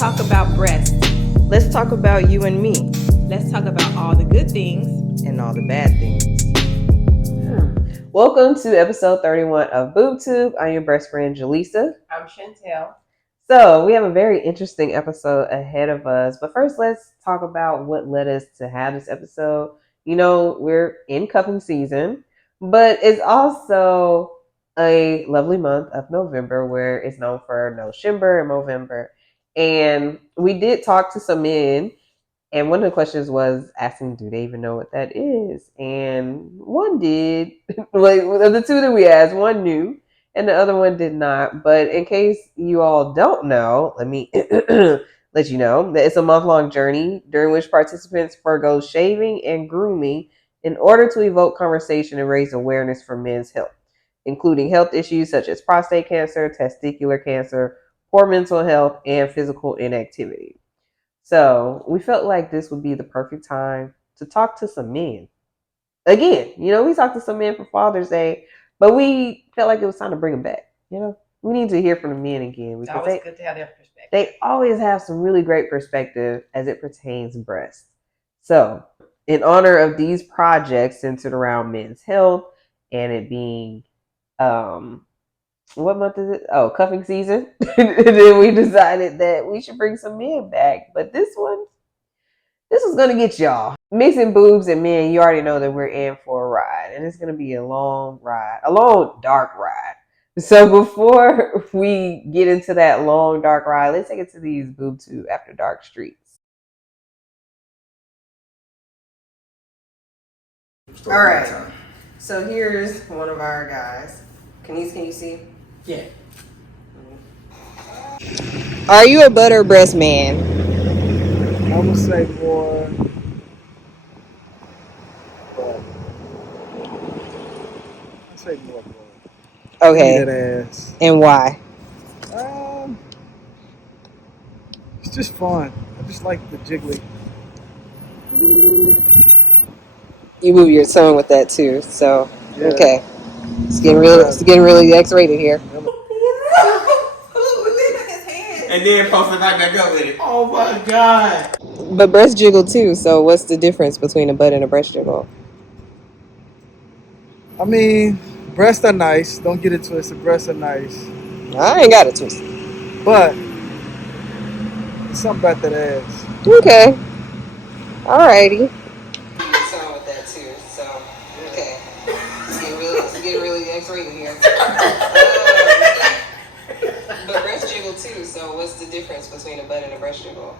talk about breasts. Let's talk about you and me. Let's talk about all the good things and all the bad things. Welcome to episode 31 of Boobtube. I'm your best friend, Jaleesa. I'm Chantel. So we have a very interesting episode ahead of us. But first, let's talk about what led us to have this episode. You know, we're in cuffing season, but it's also a lovely month of November where it's known for No Shimber and Movember. And we did talk to some men, and one of the questions was asking, do they even know what that is? And one did. Like, of the two that we asked, one knew and the other one did not. But in case you all don't know, let me let you know that it's a month-long journey during which participants forego shaving and grooming in order to evoke conversation and raise awareness for men's health, including health issues such as prostate cancer, testicular cancer, poor mental health, and physical inactivity. So we felt like this would be the perfect time to talk to some men. Again, you know, we talked to some men for Father's Day, but we felt like it was time to bring them back. You know, we need to hear from the men again. It's always good to have their perspective. They always have some really great perspective as it pertains to breasts. So, in honor of these projects centered around men's health and it being, what month is it? Oh, cuffing season. And then we decided that we should bring some men back. But this is going to get y'all. Mixing boobs and men, you already know that we're in for a ride. And it's going to be a long ride. A long, dark ride. So before we get into that long, dark ride, let's take it to these Boobtube After Dark streets. All right. So here's one of our guys. Can you see? Yeah. Are you a butt or breast man? I'm gonna say more. I say more. Okay. That ass. And why? It's just fun. I just like the jiggly. You move your tongue with that too. So Yeah. okay. It's getting really X-rated here. And then post it back up with it. Oh my god. But breast jiggle too. So what's the difference between a butt and a breast jiggle? I mean, breasts are nice. Don't get it twisted. Breasts are nice. I ain't got it twisted. But there's something about that ass. Okay. Alrighty. With that too. So okay. It's getting really X-rated here. But breast jiggle too. So what's the difference between a butt and a breast jiggle?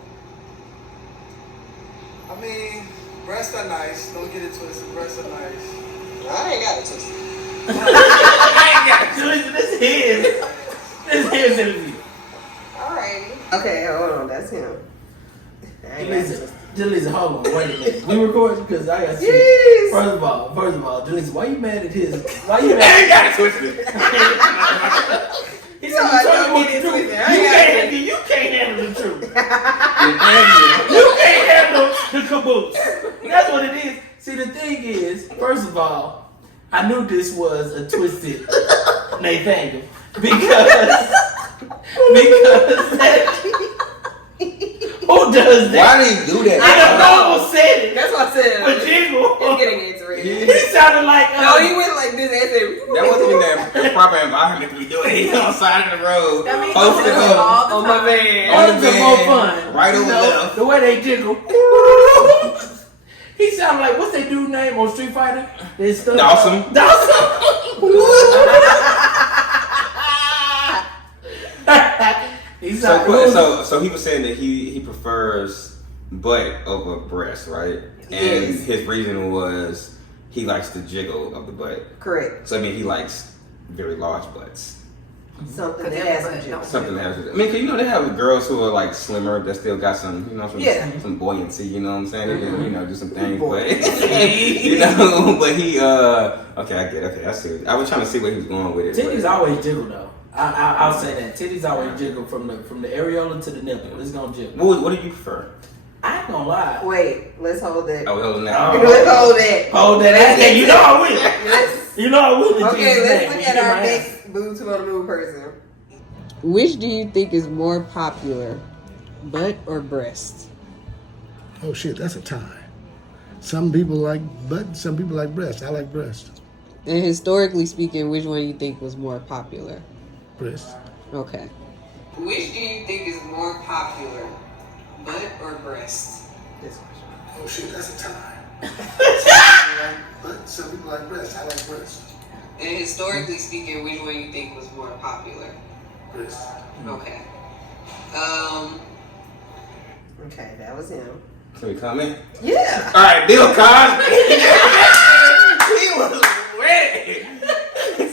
I mean, breasts are nice. Don't get it twisted. Breasts are nice. I ain't got it twisted. I ain't got it twisted. This is interview. Alrighty. Okay, hold on. That's him. Delisa, hold on, wait a minute. We recording because I got you. First of all, Delisa, why you mad at his? Why you mad? I ain't got it twisted. He said, you can't handle the truth. You can't handle the caboose. That's what it is. See, the thing is, first of all, I knew this was a twisted Nathaniel because who does that? Why did he do that? In a normal setting. That's what I said. But Jingle. It's getting X-rated. He sounded like No, he went like this and said, That wasn't in the proper environment to be doing. He's on the side of the road, That means posted on my van. on the It's more van, fun. right You over know, left. the way they jiggle. He sounded like, what's that dude name on Street Fighter? Dawson. So he was saying that he prefers butt over breast, right? And Yes. his reason was he likes the jiggle of the butt. Correct. So I mean, he likes very large butts. Something that has some jiggle. Something that has. I mean, 'cause you know they have girls who are like slimmer that still got some, some buoyancy. You know what I'm saying? They can, do some things, but but he okay, I get it. Okay, I see. I was trying to see where he was going with it. Titties always jiggle though. I'll say that. Titties always jiggle from the areola to the nipple. It's gonna jiggle. What do you prefer? I ain't gonna lie. Wait, let's hold that. Oh, holding that. Let's hold that. Hold that. Hey, you know I will. You know I will. Okay, let's look at our next Boobtube on the Move person. Which do you think is more popular, Butt or breast? Oh shit, that's a tie. Some people like butt, some people like breast. I like breast. And historically speaking, which one do you think was more popular? Breast. Okay. Which do you think is more popular, butt or breast? This question. Oh shit, that's a tie. Some people like butt, some people like breast. I like breast. And historically speaking, which one you think was more popular? Breast. Okay. Okay, that was him. Can we comment? Yeah. All right, Bill Cosby. He was ready.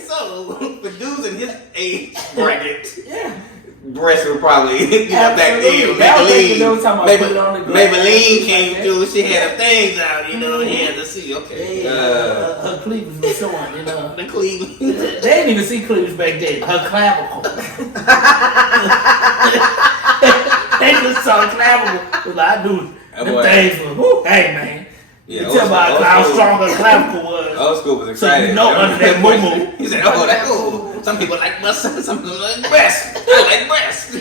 So, for dudes in his age bracket, breasts were probably back then. Maybelline came through. She had her things out, you know. He had to see. Okay. Her cleavage was showing, you know. The cleavage. They didn't even see cleavage back then. Her clavicle. They just saw clavicle. Like, I do. Them things was, whoo, hey, man. Yeah, you tell about how strong her clavicle was. Old school was excited. So you know under that moo-moo. He said, oh, that's cool. Some people like bust, some people like breast. I like breast.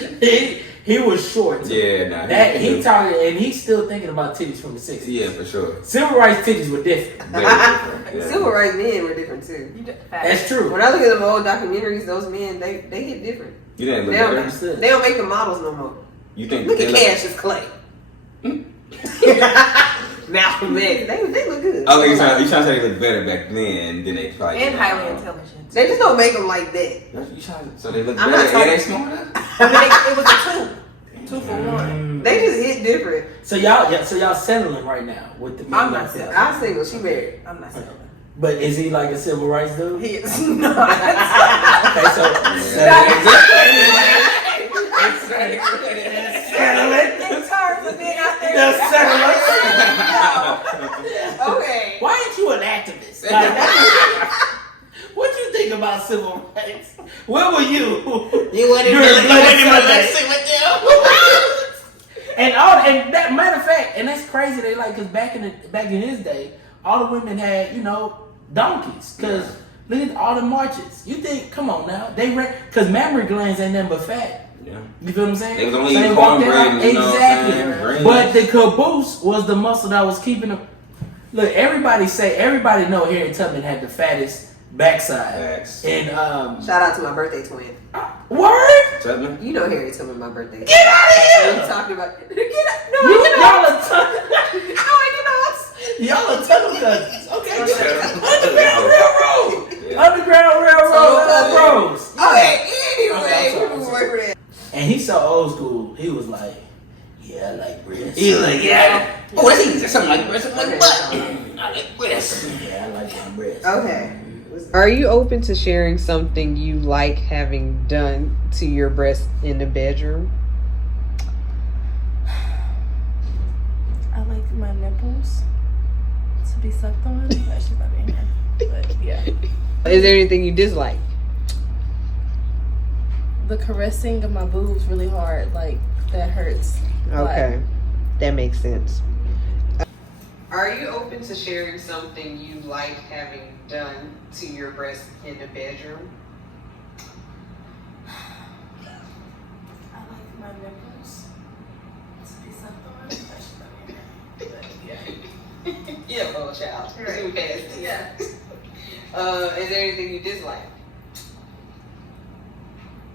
He was short. Too. Yeah, nah. He talking, and he's still thinking about titties from the 60s. Yeah, for sure. Civil rights titties were different. Very different. Yeah. Civil rights men were different too. That's true. When I look at them old documentaries, those men, they hit different. You didn't look better? They don't make the models no more. You think look at Cassius Clay. Malcolm X. They look good. Okay, you trying to say they look better back then than they probably And highly intelligent. They just don't make them like that. So they look better and they smarter? It was a 2 for 1. They just hit different. So y'all settling right now with the men. I'm not settling. I'm single. She married. I'm not settling. But is he like a civil rights dude? He is not. Okay, so In terms of being out there. Okay. Why ain't you an activist? Like, what you think about civil rights? Where were you? You went in with them? And that matter of fact, and that's crazy. They like because back in his day, all the women had donkeys. Cause look at all the marches. You think? Come on now, cause mammary glands ain't nothing but fat. Yeah. You feel what I'm saying? They was only eating cornbread. Exactly. But the caboose was the muscle that was keeping them. Look, everybody know Harriet Tubman had the fattest backside. Facts. And shout out to my birthday twin. Word? Tubman? You know Harriet Tubman, my birthday. Get out of here! What are you talking about? Get out! No, Y'all are y'all are tunnel cousins. Okay. Yeah. Underground Railroad bros. Okay, Okay, anyway, I'm we sorry. work for that. And he's so old school. He was like, "Yeah, I like breasts." He was like, yeah. Oh, that's easy. Something like breast, something like butt. I like breast. Yeah, I like my breasts. Okay. Are you open to sharing something you like having done to your breast in the bedroom? I like my nipples to be sucked on. That's just not in here. But yeah. Is there anything you dislike? The caressing of my boobs really hard. Like, that hurts. Okay. That makes sense. Are you open to sharing something you like having done to your breast in the bedroom? I like my nipples to be sucked on. That's just not in here. But yeah. Yeah, little child. Right. Yeah. Is there anything you dislike?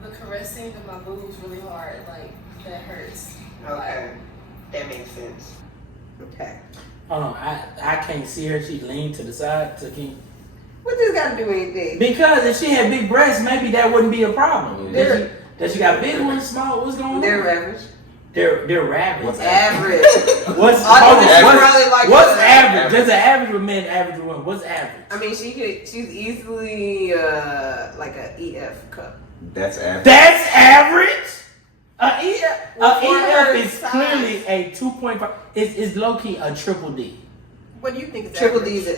The caressing of my boobs really hard. Like, that hurts. Okay. That makes sense. Okay. Hold on, I can't see her. She leaned to the side. What this got to do with anything? Because if she had big breasts, maybe that wouldn't be a problem. Does she got big ones, small? What's going on? They're average. They're rabbits. What's Average. What's What's average? There's an average with men, average with women. What's average? I mean, she's easily like an EF cup. That's average. That's average. EF her is size. clearly a 2.5. It's low key a triple D. What do you think is Triple average? D is an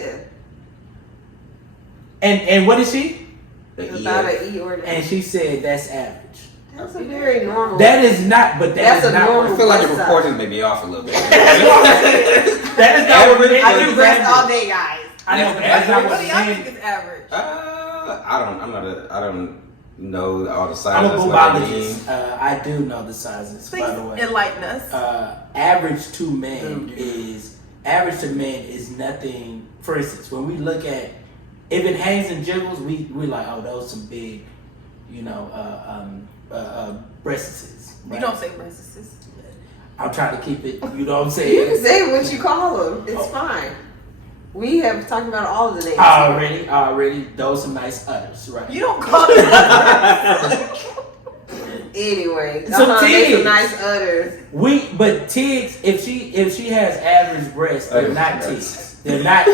F. And what is she? About an E or an F. And she said that's average. That's a very normal. That is not, but That's is a not. normal- I feel like the proportions may be off a little bit. That is not what men I do. do breast all day, guys. I know, but that's not What what do y'all men. think is average? I don't know all the I'm sizes. a like boobologist. I do know the sizes, Please by the way. enlighten us. Average to men is nothing. For instance, when we look at if it hangs and jiggles, we like, oh, those some big, breasts. Right? You don't say breasts. I'm trying to keep it. You know what I'm You saying? can say what you call them. It's fine. We have talked about all of the names. Already. Those some nice udders, right? You don't call them. Anyway, So they Tiggs. some nice udders. But Tiggs, if she has average breasts, they're not Tiggs. They're not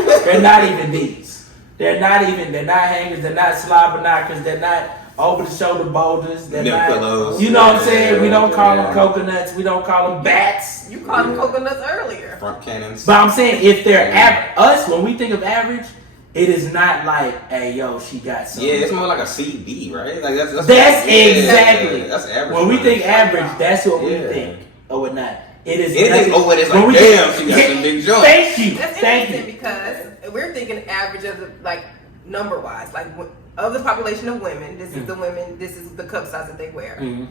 even these. They're not hangers, they're not slobber knockers, they're not over the shoulder boulders, they're Milk not pillows. you know what I'm saying? Yeah, We don't call them yeah. coconuts, we don't call them bats. You called them coconuts earlier. Front cannons. But I'm saying if they're us, when we think of average, it is not like, hey yo, she got something. Yeah, it's more like a CD, right? Like that's exactly. That's average. When we think average, that's what we Yeah. think or whatnot. It is. Anything over it's when like, we damn, think- she got some big joints. Thank you. That's Thank interesting you. because we're thinking average of the, like number wise, like of the population of women. This is the women. This is the cup size that they wear. Mhm.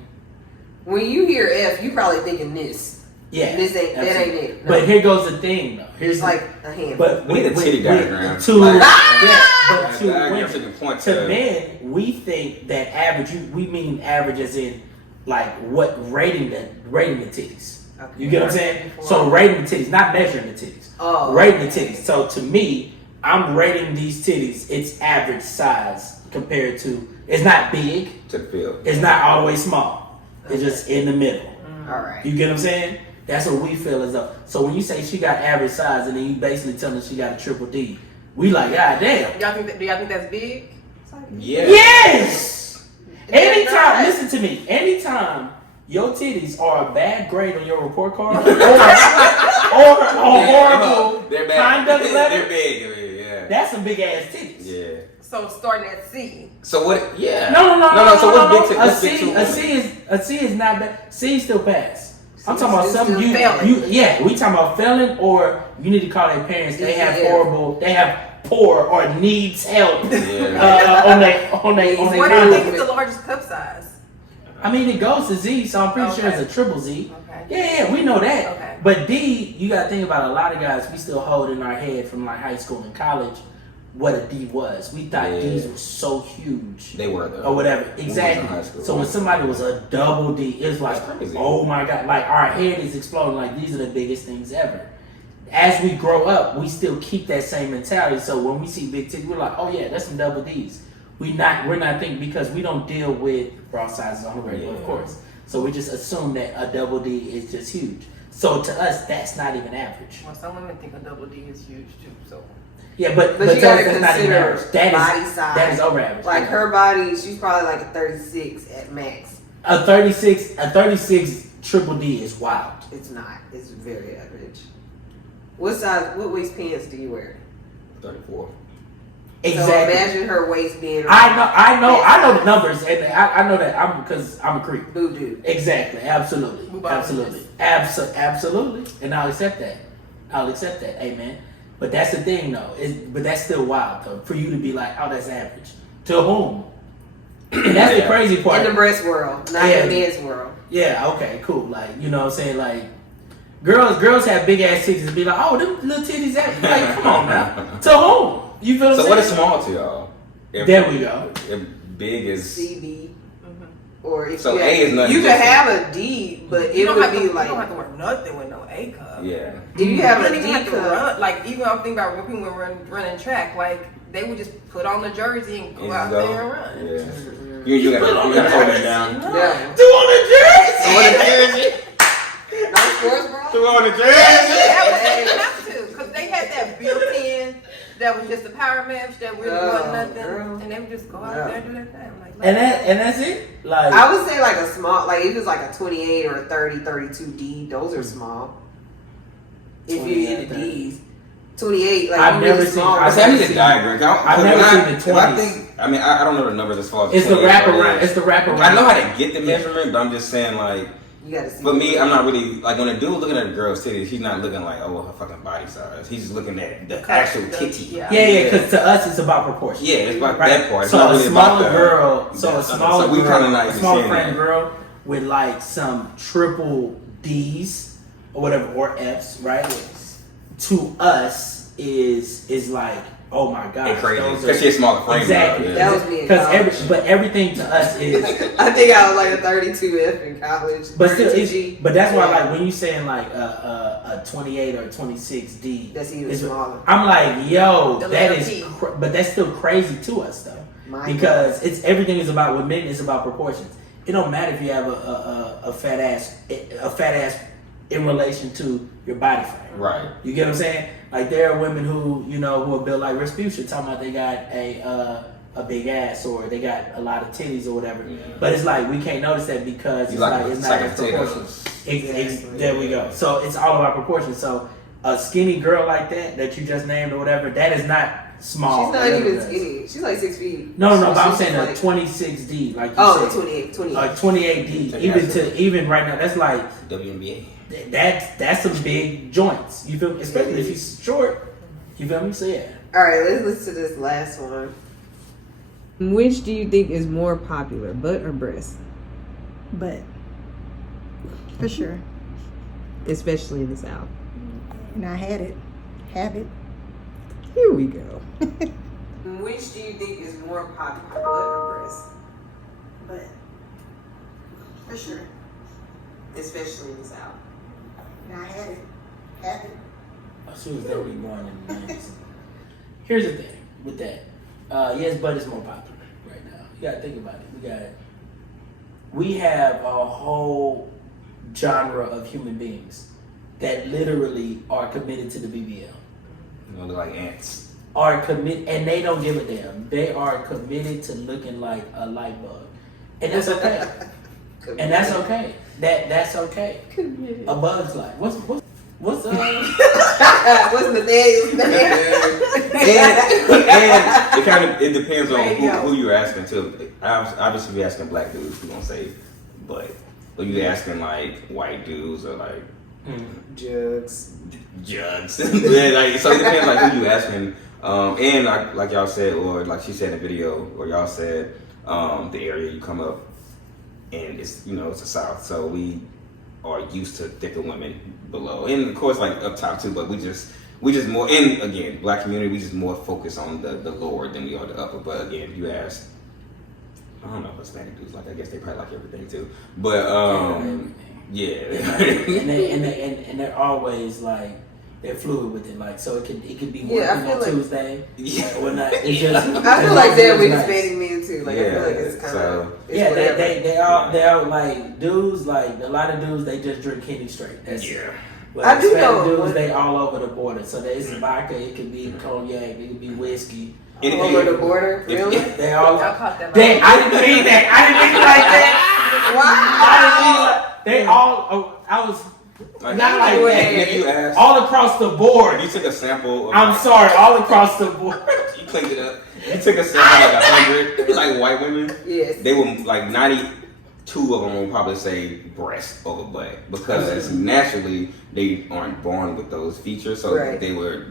When you hear F, you probably thinking this. Yeah. This ain't that ain't absolutely. it. No. But here goes the thing, though. Here's It's like a hand. but We need a titty diagram. To Like- but to Diagram women, so you can point to to- men, we think that average. We mean average as in like what rating the titties. Okay. You get what I'm saying? So rating the titties, not measuring the titties. Oh, Rating the titties. So to me, I'm rating these titties. It's average size compared to. It's not big. To the field. It's not all the way small. It's just in the middle. all right. You get what I'm saying? That's what we feel as though. So when you say she got average size, and then you basically tell her she got a triple D, we like, God damn. Do y'all think that's big? Yeah. Yes. Anytime, right. listen to me. Anytime your titties are a bad grade on your report card, or horrible They're bad. conduct letter, They're big. Yeah. that's some big ass titties. Yeah. So starting at C. So what? Yeah. No. So what's big? What's big to A C is not bad. C still pass. I'm talking about It's something still you we talking about felon, or you need to call their parents. They have Yeah. they have poor or needs help Yeah. on their What do you conduct. think is the largest cup size? I mean, it goes to Z, so I'm pretty sure Okay. it's a triple Z. Okay. Yeah, we know that. Okay. But D, you gotta think about a lot of guys we still hold in our head from like high school and college what a D was. We thought Yeah. D's were so huge. They were though. Or whatever. When we was in high Exactly. school. So when somebody was a double D, it's like, That's crazy. oh my God. Like our head is exploding. Like these are the biggest things ever. As we grow up, we still keep that same mentality. So when we see big titties, we're like, oh yeah, that's some double D's. We're not thinking because we don't deal with bra sizes on the regular, of Yeah. course. So we just assume that a double D is just huge. So to us, that's not even average. Well, some women think a double D is huge too. So Yeah, but But to you gotta us, that's not even consider average. That body is size. that is over average. Like her body, she's probably like a 36 at max. A 36 triple D is wild. It's not. It's very average. What waist pants do you wear? 34. Exactly. So imagine her waist being. I know the numbers, and I know that because I'm a creep. Voodoo. Exactly, absolutely, Boobalogist. absolutely, and I'll accept that. Amen. But that's the thing, though. But that's still wild, though, for you to be like, oh, that's average. To whom? And that's the Yeah. crazy part. In the breast world, not Yeah. in the men's world. Yeah, okay, cool. Like, you know what I'm saying? Like, girls have big ass titties and be like, oh, them little titties, like, come on now. To whom? You feel what I'm So saying? what is small to y'all? There we go. If big is CB. Or if So you A is nothing you could different. have a D, but you it don't would have to. be You like don't have to wear nothing with no A cup. yeah. if you have You a don't even D have to cup. run. Like even I'm thinking about when people were running track. Like they would just put on the jersey and go And out go. there and run. Yeah. You gotta hold it down. No. Yeah. Do on the jersey. No sports bra. Throw on the jersey. They didn't have to because they had that built-in. That was just a power match that really Oh, wasn't nothing, girl. and they would just go out Yeah. there and do their thing. Like, And that's it? Like, I would say like a small, like if it's like a 28 or a 30, 32D, those are small. If you 28, in the 30. D's, 28, like I've you never really seen- small. I see. I need a diagram. I've never seen the If I 20s. think, I mean, I don't know the numbers as far as it's the 28 wraparound. is. It's the wraparound. I know how to get the measurement, but I'm just saying like You gotta see. For me, I'm not really like when a dude looking at a girl's titties, he's not looking like, oh, her fucking body size. He's just looking at the actual titty. Yeah, because to us it's about proportion. Yeah, it's about that part. It's So not a really smaller about girl, we kinda not a even small saying frame that. girl with like some triple D's or whatever or F's, right? To us is like, oh my god, It's crazy. Because she's a smaller frame. Exactly. That was me in college. But everything to us is. I think I was like a 32F in college. But still, 32G. but that's why like when you saying like a 28 or 26D, That's even smaller. I'm like, yo, The that little is, T. but that's still crazy to us though, because it's everything is about with men. It's about proportions. It don't matter if you have a fat ass in relation to your body frame. Right. You get what I'm saying? Like there are women who who are built like Rasputia, talking about they got a big ass or they got a lot of titties or whatever. Yeah. But it's like we can't notice that because it's not as proportions. There we go. So it's all about proportions. So a skinny girl like that you just named or whatever, that is not small. She's not even skinny. She's like 6 feet. No, but I'm saying a 26D, like you said. 28. 28D. Even right now, that's like WNBA. That's some big joints. You feel me? Especially if he's short. You feel me? So yeah. All right, let's listen to this last one. Which do you think is more popular, butt or breast? But for sure. Especially in the South. And I had it. Have it. Here we go. Which do you think is more popular, butt or breast? But for sure. Especially in the South. And I had it. Have it. As soon as they were born in the 90s. Here's the thing with that. Yes, butt is more popular right now. You gotta think about it. We have a whole genre of human beings that literally are committed to the BBL. They're like ants. Are committed, and they don't give a damn. They are committed to looking like a light bug, and that's okay. And that's okay. That's okay. A bug's life. What's What's Nathaniel's name? and it depends on who you're asking too. Obviously, if you're asking black dudes, we're gonna say, but you asking like white dudes or like Jugs. Yeah, like, so it depends like who you asking. And like y'all said, or like she said in the video, or y'all said, the area you come up, and it's it's the South, so we are used to thicker women below, and of course like up top too. But we just more, and again, black community, we just more focus on the lower than we are the upper. But again, if you ask, I don't know what Hispanic dudes like. I guess they probably like everything too. But yeah, and they're always like. They're fluid with it, like so it could be working on Tuesday or not. It's just, I feel like that with Hispanic men too. Like I feel like it's kind of they are like dudes. Like a lot of dudes, they just drink Henny straight. That's it. But I do know dudes, they all over the border. So there's vodka, it could be cognac, it could be whiskey. Over the border, really? They all. I caught them. I didn't mean that. I didn't mean it like that. Wow. I didn't mean it like, they all. I was. Like, not like that. If you asked, all across the board. You took a sample. I'm sorry, all across the board. You cleaned it up. You took a sample like 100, like white women. Yes. They were like 92 of them will probably say breast over butt because naturally they aren't born with those features, so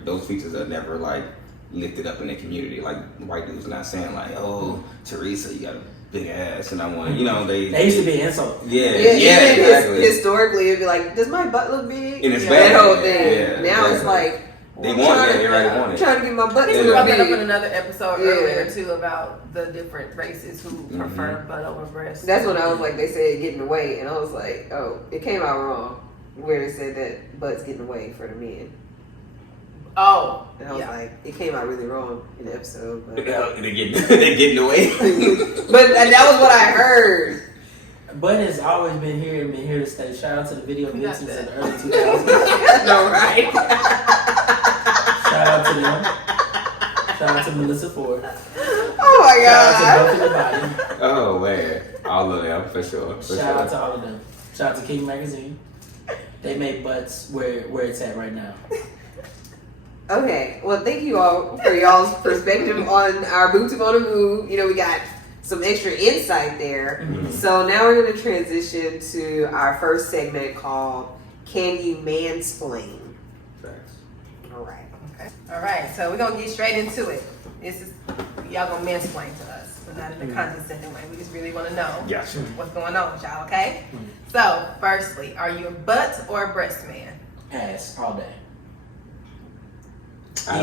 those features are never like lifted up in the community. Like white dudes not saying like, oh, Teresa, you got a big ass, and I want they used to be insults. Yeah, exactly. Historically, it'd be like, does my butt look big? And it's that bad. whole thing. Now it's like they want that. They already want it. Trying to get my butt. I think we brought that up in another episode earlier earlier too about the different races who prefer butt over breast. That's when I was like, they said getting away, and I was like, oh, it came out wrong where it said that butt's getting away for the men. Oh, and I was like, it came out really wrong in the episode. But they're getting away. But that was what I heard. Bud has always been here and been here to stay. Shout out to the video vixens in the early 2000s. No, right? Shout out to them. Shout out to Melissa Ford. Oh my God. Shout out to Buffy the Body. Oh man, all of them for sure. Shout out to all of them. Shout out to King Magazine. They made butts where it's at right now. Okay, well, thank you all for y'all's perspective on our Boobtube on the Move. We got some extra insight there. So now we're going to transition to our first segment called "Can You Mansplain?" All right. Okay. All right. So we're gonna get straight into it. This is y'all gonna mansplain to us, but not in a condescending way. We just really want to know what's going on with y'all. Okay. So, firstly, are you a butt or a breast man? Ass all day.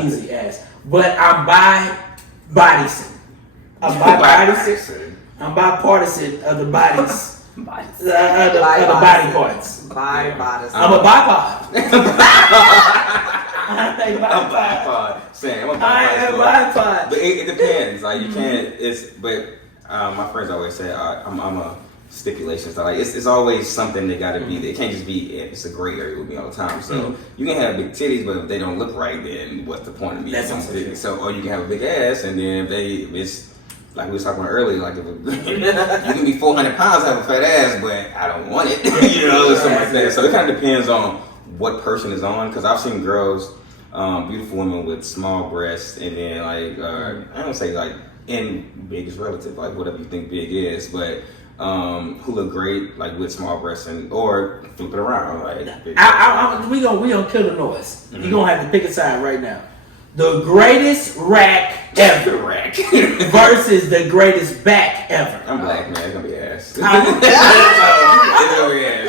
Easy ass. But I'm bipartisan. I'm bipartisan of the bodies. The body parts. Bipartisan. I'm a bipod. I'm a bipod. Sam, I'm a bipod. But it depends. Like you can't. My friends always say I'm a stipulation. So like it's always something that got to be there. It can't just be. It's a gray area with me all the time. So you can have big titties, but if they don't look right, then what's the point of me? So or you can have a big ass, and then if it's like we was talking about earlier, like if you can be 400 pounds, have a fat ass, but I don't want it, or something like that. So it kind of depends on what person is on, because I've seen girls, beautiful women with small breasts, and then like I don't say like in big is relative, like whatever you think big is, but who look great like with small breasts, and or flip it around like. We gonna kill the noise. You gonna have to pick a side right now. The greatest rack ever versus the greatest back ever. I'm black, man. It's gonna be ass.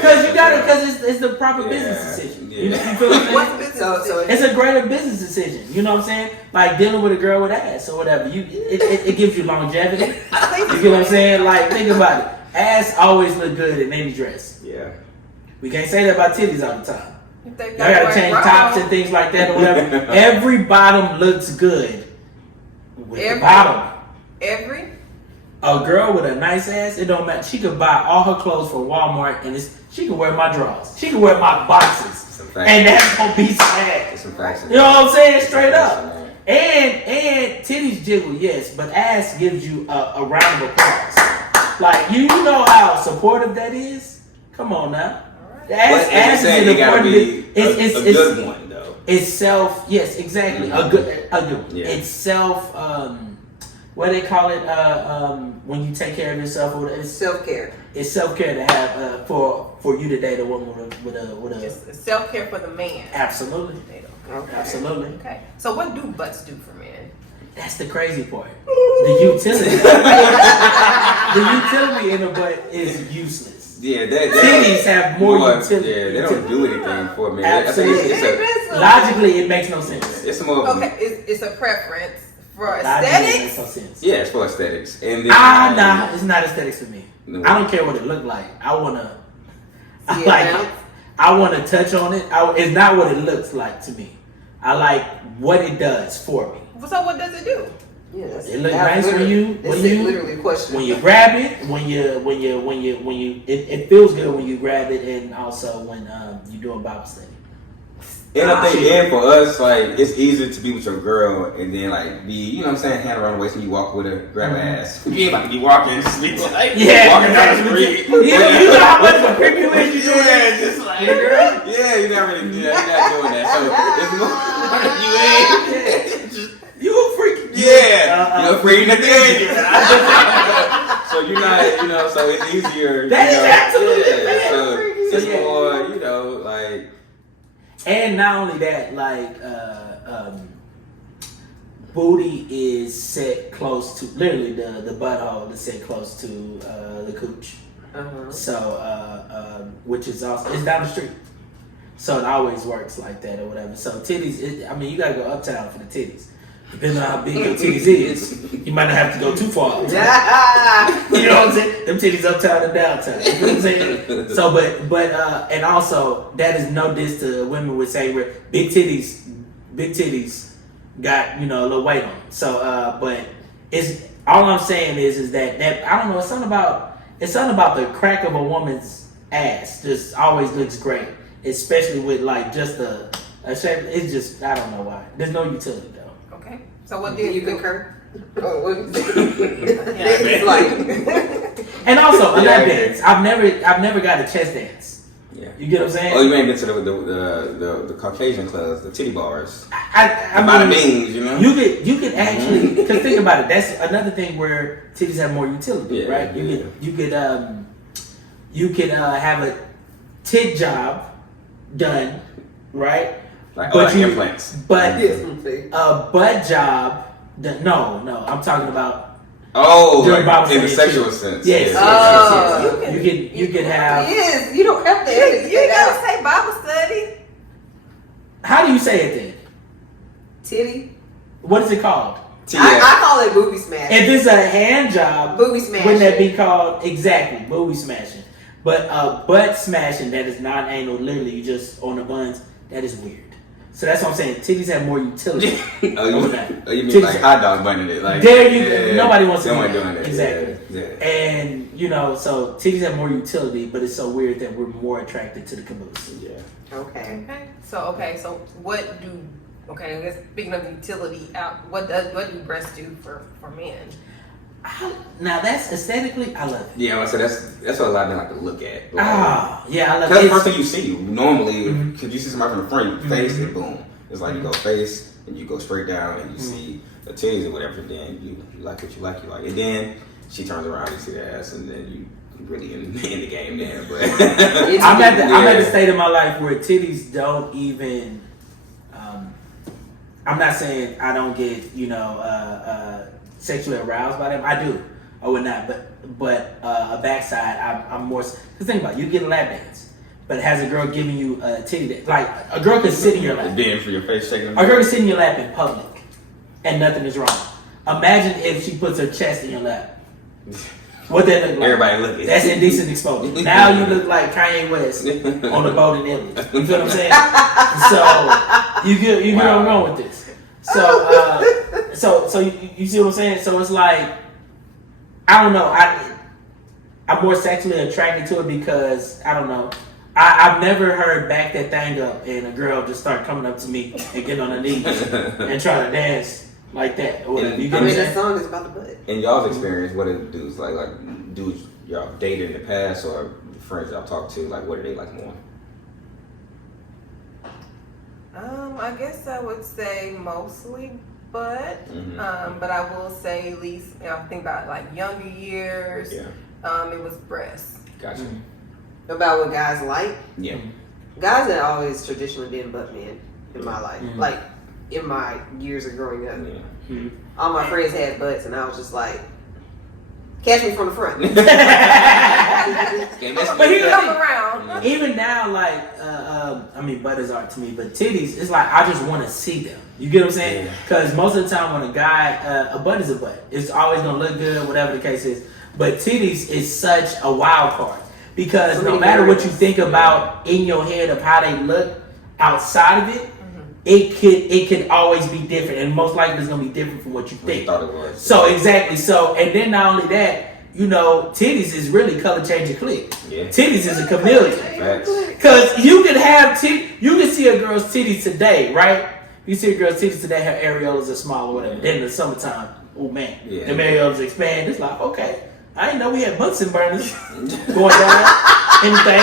Because it's the proper business decision. You feel what I'm saying? It's a greater business decision. You know what I'm saying? Like dealing with a girl with ass or whatever. It gives you longevity. You feel what I'm saying? Like think about it. Ass always look good in any dress. Yeah. We can't say that about titties all the time. Y'all gotta change tops and things like that or whatever. Every bottom looks good with the bottom. A girl with a nice ass, it don't matter. She could buy all her clothes from Walmart and she can wear my drawers. She can wear my boxes. And that's gonna be sad. You know what I'm saying? Straight up. And titties jiggle, yes, but ass gives you a round of applause. Like you know how supportive that is? Come on now. Ass is an important a good one though. It's self, yes, exactly. A good one. Yeah. It's self what do they call it? When you take care of yourself, or it's self-care. It's self-care to have for you to date a woman with a it's self-care for the man. Absolutely. Okay. Absolutely. Okay. So what do butts do for men? That's the crazy part. The utility. The utility in the butt is useless. Yeah, titties have more utility. Yeah, they don't do anything for me. Absolutely. Logically, it makes no sense. It's more. Okay, it's a preference for aesthetics. It makes no sense. Yeah, it's for aesthetics. And nah, it's not aesthetics for me. No. I don't care what it look like. I wanna touch on it. It's not what it looks like to me. I like what it does for me. So what does it do? Yes. It looks nice when you grab it, when you it feels good when you grab it, and also when you're doing Bible study. And I think, for us, like, it's easier to be with your girl and then, like, be, you know what I'm saying, hand around the waist when you walk with her, grab her ass. You ain't about to be walking, sleep, like, walking down the street. You know how much of a creep you is, you doing that? Just like, girl. Yeah, you're not doing that. So, it's more, you a freak. Yeah, you're a freak Nathaniel. So you're not, you know, so it's easier. That is absolutely so it's more, you know, like. And not only that, like, booty is set close to, literally the butthole is set close to the cooch. So, which is also, it's down the street. So it always works like that or whatever. So titties, you gotta go uptown for the titties. Depending on how big your titties is, you might not have to go too far. You know what I'm saying? Them titties uptown and downtown. You know what I'm saying? So, but and also that is no diss to women would say big titties got, you know, a little weight on. So, but it's all I'm saying is that I don't know. It's something about the crack of a woman's ass just always looks great, especially with like just a shape. It's just, I don't know why. There's no utility. Okay. So what did you concur? And also a lap dance. I've never got a chest dance. Yeah. You get what I'm saying? Oh, you ain't been to the Caucasian clubs, the titty bars. I mean, beans, you know. You could actually, because think about it. That's another thing where titties have more utility, right? You could have a tit job done, right? Like, but implants. But a butt job. No, I'm talking about. Oh, like in the sexual sense. Yes. Yes. You can have. Yes, you don't have to. You gotta say Bible study. How do you say it then? Titty. What is it called? I call it booby smash. If it's a hand job, booby smash. Wouldn't that be called exactly booby smashing? But butt smashing that is not anal, literally you just on the buns. That is weird. So that's what I'm saying. Titties have more utility. You mean titties, like hot dog bunning it? Like there you go. Nobody wants to do doing that. it. Exactly. Yeah. And so titties have more utility, but it's so weird that we're more attracted to the caboose. Yeah. Okay. So what do I guess speaking of utility what do breasts do for men? Now that's aesthetically, I love it. Yeah, so that's what a lot of men like to look at. Like, I love it. That's the first thing you see. Normally, because you see somebody from the front, you face and boom. It's like you go face and you go straight down and you see the titties or whatever. Then you like what you like, and then she turns around, you see the ass, and then you really in the game there. But I'm at the state of my life where titties don't even. I'm not saying I don't get sexually aroused by them. I do. I would not. But a backside, I'm more. Cause think about it, you get a lap dance, but has a girl giving you a titty dance? Like a girl could sit in your lap. Then for your face shaking. A girl could sit in your lap in public, and nothing is wrong. Imagine if she puts her chest in your lap. What that look like? Everybody looking. That's indecent exposure. Now you look like Kanye West on the boat in Italy. You feel what I'm saying? So you get where I'm going with this. So you see what I'm saying? So it's like I don't know. I'm more sexually attracted to it because I don't know. I've never heard back that thing up and a girl just start coming up to me and getting on her knees and trying to dance. Like that, or you get that song is about the butt. In y'all's experience, what do dudes like dudes y'all dated in the past or friends y'all talked to, like what do they like more? I guess I would say mostly butt, but I will say at least think about like younger years. Yeah. It was breasts. Gotcha. About what guys like. Yeah. Guys have always traditionally been butt men in my life, like. In my years of growing up, all my friends had butts, and I was just like, "Catch me from the front." But he come around. Even now, like, butt is art to me, but titties, it's like I just want to see them. You get what I'm saying? Because most of the time, when a guy, a butt is a butt. It's always gonna look good, whatever the case is. But titties is such a wild card because no matter what you think about in your head of how they look outside of it. It could always be different, and most likely it's gonna be different from what you think. Thought it was. So exactly. So and then not only that, titties is really color changing click. Yeah. Titties is a chameleon. Because you can have you can see a girl's titties today, right? You see a girl's titties today, her areolas are small or whatever. Then in the summertime, oh man, the areolas expand. It's like okay, I didn't know we had Bunsen burners going down. Anything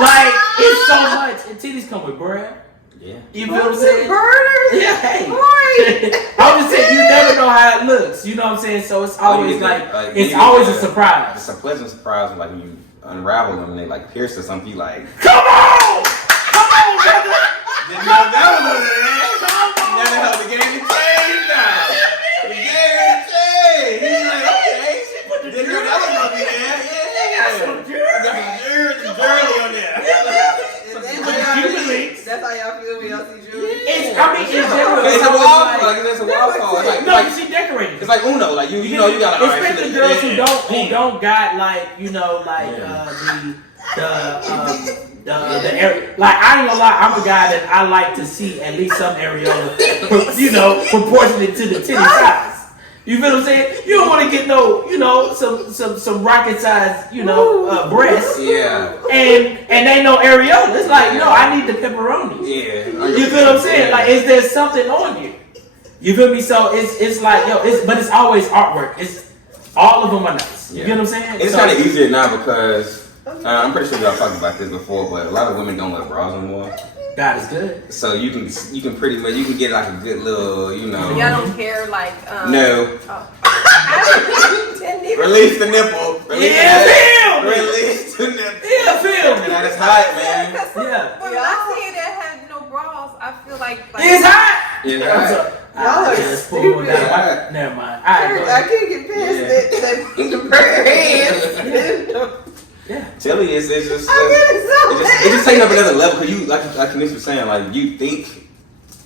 like it's so much, and titties come with bread. Yeah. You feel what I'm saying? Burners? Yeah, hey. Right. I'm just saying, you never know how it looks. You know what I'm saying? So it's always it's always a surprise. It's a pleasant surprise when you unravel them and they pierce or something. You like, come on! Come on, brother! Didn't know that was over there. Never held the game to change now. The game to change. He's like, okay. Didn't know that was over there. Yeah. Got some jewelry on there. That's how y'all feel when y'all see jewelry? In general, it's a wall call. It's a wall call. No, she decorated. It's like Uno. Like you got. Especially girls who don't got the area. Like I ain't gonna lie, I'm a guy that I like to see at least some areola, proportionate to the titty size. You feel what I'm saying? You don't want to get some rocket size, breasts. Yeah. And ain't no areola. It's like, no, I need the pepperoni. Yeah. You feel what I'm saying? Like, is there something on you? You feel me? So it's like, but it's always artwork. It's all of them are nice. You get what I'm saying? It's kind of easier now because I'm pretty sure y'all talked about this before, but a lot of women don't wear bras anymore. God is good. So you can pretty much get like a good little, you know. So y'all don't care like no. Oh. I didn't even Release the nipple. Release the nipple. Yeah, feel me. That is hot, man. Yeah. When I see that had no bras, I feel like It's hot. Yeah. Y'all are stupid. Never mind. I can't get past the prayer hands. Yeah. Tilly it's just it just taking up another level because you like Kanish was saying, like you think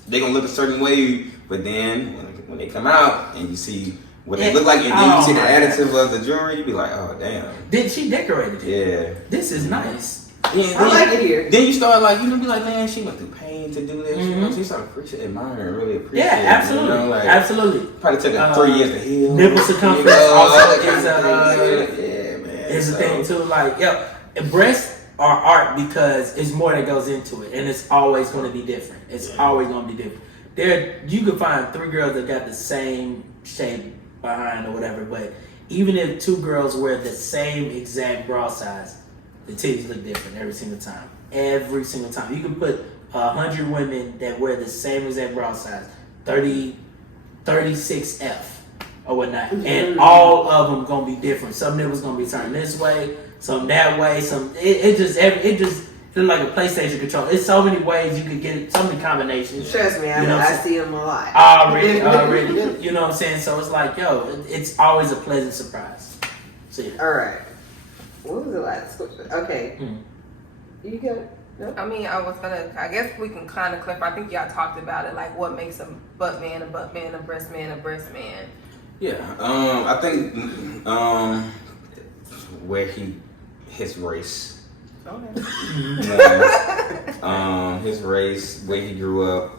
they're gonna look a certain way, but then when they come out and you see what they look like and then you see the additive of the jewelry, you be like, oh damn. Did she decorate it? Yeah. This is nice. Yeah, I like it here. Then you start like, be like, man, she went through pain to do this. You know, she started appreciating, admiring, and really appreciating. Yeah, absolutely, you know, like, absolutely. Probably took her 3 years to heal. Nipple circumference also is a a thing too. Like, breasts are art because it's more that goes into it, and it's always going to be different. It's always going to be different. You could find 3 girls that got the same shape behind or whatever, but even if 2 girls wear the same exact bra size, the titties look different every single time. Every single time. You can put 100 women that wear the same exact bra size, 36F or whatnot, and all of them gonna be different. Some nipples gonna be turned this way, some that way, some it just look like a PlayStation controller. It's so many ways you could get it, so many combinations. Trust me, I see them a lot. Already. You know what I'm saying? So it's like, it's always a pleasant surprise. So yeah. All right. What was the last question? Okay. You got it? No? I mean, I guess we can kind of clarify. I think y'all talked about it, like what makes a butt man, a breast man, a breast man. Yeah, I think where his race. Okay. His race, where he grew up,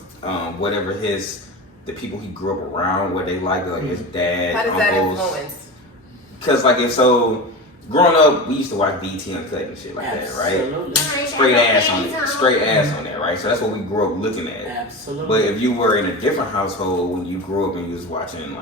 whatever the people he grew up around, what they like his dad, how does uncles. that influence? Because growing up, we used to watch B.A.D. Uncut and shit like that, right? Straight ass on that, right? So that's what we grew up looking at. Absolutely. But if you were in a different household when you grew up and you was watching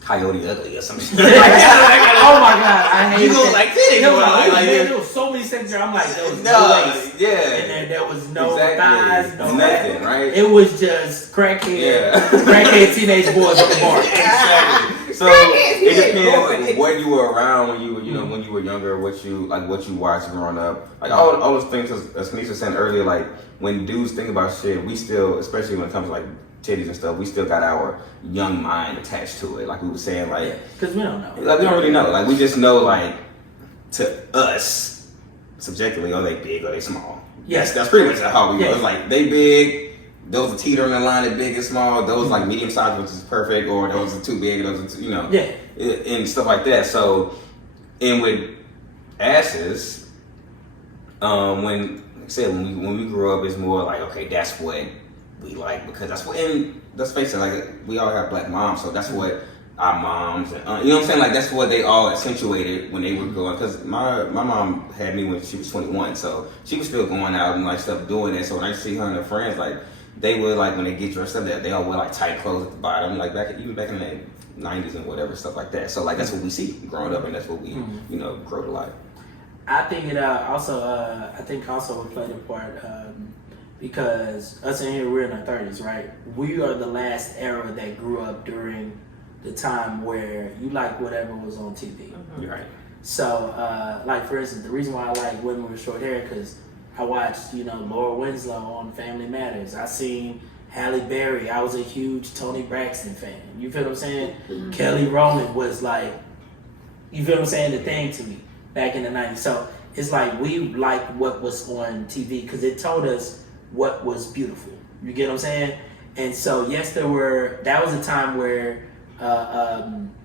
Coyote Ugly or something. Oh my god, I hate you go like titties. There was so many seconds where I'm like, there was no waist. Yeah. And then there was no thighs, no nothing, right? It was just crackhead teenage boys at the bar. Exactly. So it depends what you were around when you were, when you were younger, what you watched growing up. Like all those things, as Kanisha was saying earlier, like when dudes think about shit, we still, especially when it comes to like titties and stuff, we still got our young mind attached to it. Like we were saying, like because we don't know. Like we don't really know. Like we just know, like to us, subjectively, are they big or they small? Yes, that's pretty much how we go. It's like they big. Those are teetering the line at big and small. Those like medium size, which is perfect, or those are too big. Those are too, and stuff like that. So, and with asses, when we grew up, it's more like, okay, that's what we like because that's what. And let's face it, like we all have black moms, so that's what our moms, and, you know what I'm saying? Like that's what they all accentuated when they were growing. Because my mom had me when she was 21, so she was still going out and like stuff doing it. So when I see her and her friends, like. They would like when they get dressed up, they all wear like tight clothes at the bottom, like even back in the 90s and whatever stuff like that. So like that's what we see growing up, and that's what we grow to like. I think it also would play a part because us in here we're in our 30s, right? We are the last era that grew up during the time where you like whatever was on TV. You're right. So like for instance, the reason why I like women with short hair because. I watched, Laura Winslow on Family Matters. I seen Halle Berry. I was a huge Toni Braxton fan. You feel what I'm saying? Mm-hmm. Kelly Rowland was like, you feel what I'm saying, the thing to me back in the 90s. So it's like we like what was on TV because it told us what was beautiful. You get what I'm saying? And so yes, that was a time where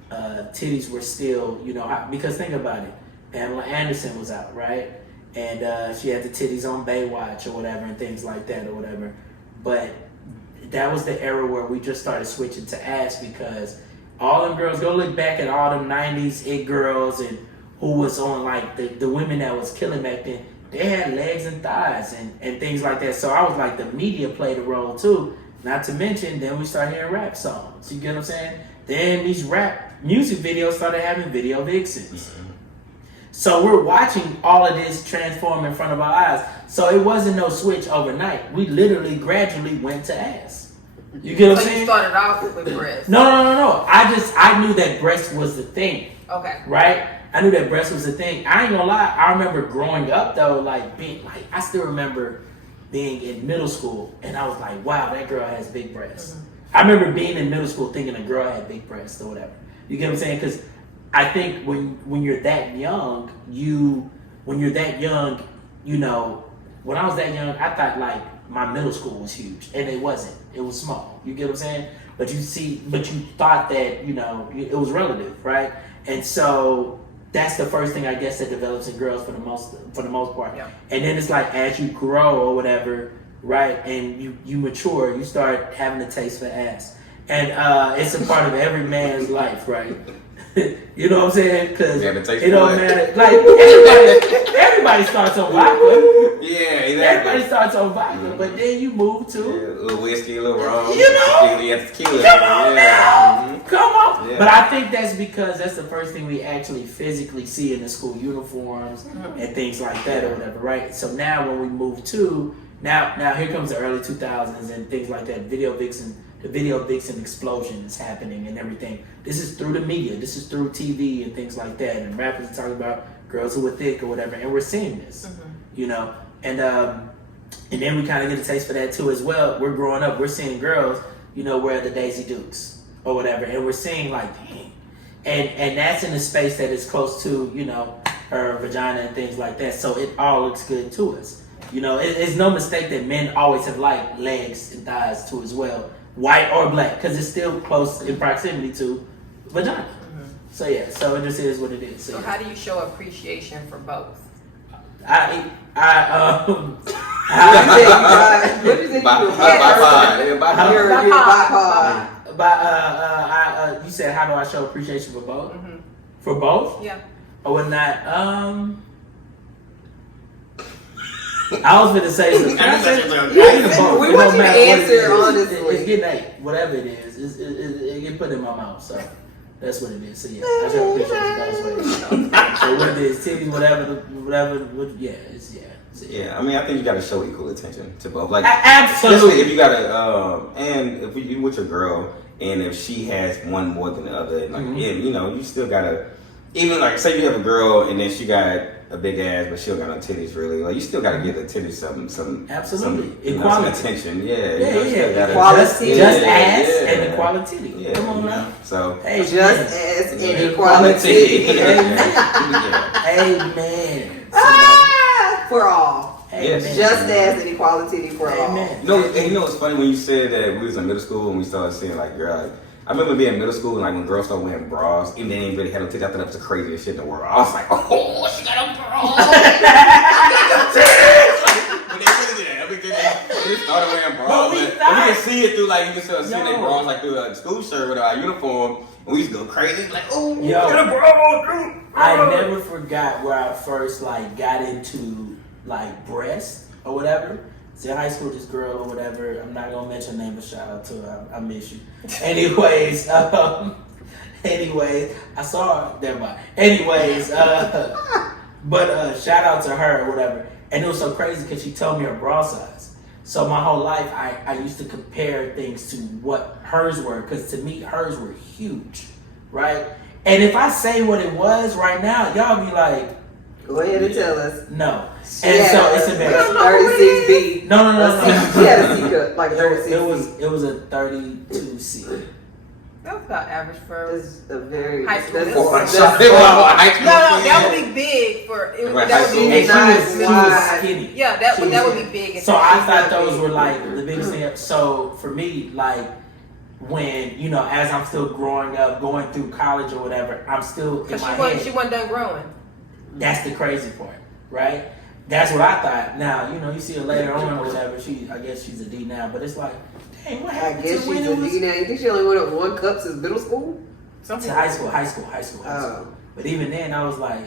titties were still, because think about it. Pamela Anderson was out, right? And she had the titties on Baywatch or whatever and things like that or whatever. But that was the era where we just started switching to ass because all them girls, go look back at all them 90s it girls and who was on like the women that was killing back then. They had legs and thighs and things like that. So I was like, the media played a role too. Not to mention, then we started hearing rap songs. You get what I'm saying? Then these rap music videos started having video vixens. So we're watching all of this transform in front of our eyes. So it wasn't no switch overnight. We literally gradually went to ass. You get what I'm saying? So you started off with breasts. No. I knew that breast was the thing. Okay. Right? I knew that breast was the thing. I ain't gonna lie. I remember growing up though, like being like, I still remember being in middle school, and I was like, wow, that girl has big breasts. I remember being in middle school thinking a girl had big breasts or whatever. You get what I'm saying? Because I think when you're that young, you know, when I was that young, I thought like my middle school was huge, and it wasn't. It was small. You get what I'm saying? But you thought that, you know, it was relative, right? And so that's the first thing I guess that develops in girls for the most part. Yeah. And then it's like as you grow or whatever, right, and you mature, you start having a taste for ass, and it's a part of every man's life, right? You know what I'm saying? Because it don't matter. Like everybody starts on vodka. Yeah, exactly. Everybody starts on vodka, but then you move to a little whiskey, a little rum. You know, tequila. Come on now. Mm-hmm. Come on. Yeah. But I think that's because that's the first thing we actually physically see in the school uniforms and things like that or whatever, right? So now when we move to now here comes the early 2000s and things like that. The video vixen explosion is happening and everything. This is through the media. This is through TV and things like that. And rappers are talking about girls who are thick or whatever. And we're seeing this, you know. And then we kind of get a taste for that too as well. We're growing up. We're seeing girls, you know, wear the Daisy Dukes or whatever. And we're seeing like, dang. And that's in a space that is close to, you know, her vagina and things like that. So it all looks good to us. You know, it's no mistake that men always have liked legs and thighs too as well. White or black, because it's still close in proximity to vagina. So yeah, so it just is what it is. So how do you show appreciation for both? What you said, how do I show appreciation for both? For both? Yeah. Or not? I was gonna say something. We want you to answer honestly. It's getting eight, whatever it is. It get put in my mouth, so that's what it is. So yeah, I show appreciation those ways. So whether it's titties, whatever, yeah, it's yeah. Yeah, I mean, I think you got to show equal attention to both. Like, absolutely. If you got to, and if you with your girl, and if she has one more than the other, like, yeah, you know, you still got to, even like, say you have a girl and then she got a big ass, but she don't got no titties really. Like, you still got to give the titties some absolutely equality, some attention. Yeah, equality, just ass and equality. Yeah, come on now. So hey, just ass and equality. Amen. For all. Yes. Just as an equality for all. You know, it's funny when you said that we was in middle school and we started seeing like girls. Like, I remember being in middle school and like when girls started wearing bras and they didn't really have no titties. I thought that was the craziest shit in the world. I was like, oh, she got a bra. When they really did that, they started wearing bras. But we can see it through like you can still see their bras like through a school shirt with our uniform. And we used to go crazy like, oh, get a bra, dude. I never forgot where I first like got into like breast or whatever. See, in high school, this girl or whatever, I'm not gonna mention her name, but shout out to her. I miss you. Anyways, I saw her. Never mind. Anyways, but shout out to her or whatever. And it was so crazy because she told me her bra size. So my whole life, I used to compare things to what hers were, because to me, hers were huge, right? And if I say what it was right now, y'all be like, go ahead and tell us. No. And so it's embarrassing. 36B. No. She had a C cut, like a 36B. It was a 32C. That was about average for It's a very high school. that's- No, that would be big for it. Right, That would high be school. And she was skinny. Yeah, that would be big. So I thought those were like the biggest thing. So for me, like when, you know, as I'm still growing up, going through college or whatever, I'm still in my head. She wasn't done growing. That's the crazy part, right? That's what I thought. Now, you know, you see her later on or whatever. I guess she's a D now, but it's like, dang, what I happened guess to when she's it a was D now. You think she only went up one cup since middle school? to high school. Oh. But even then, I was like,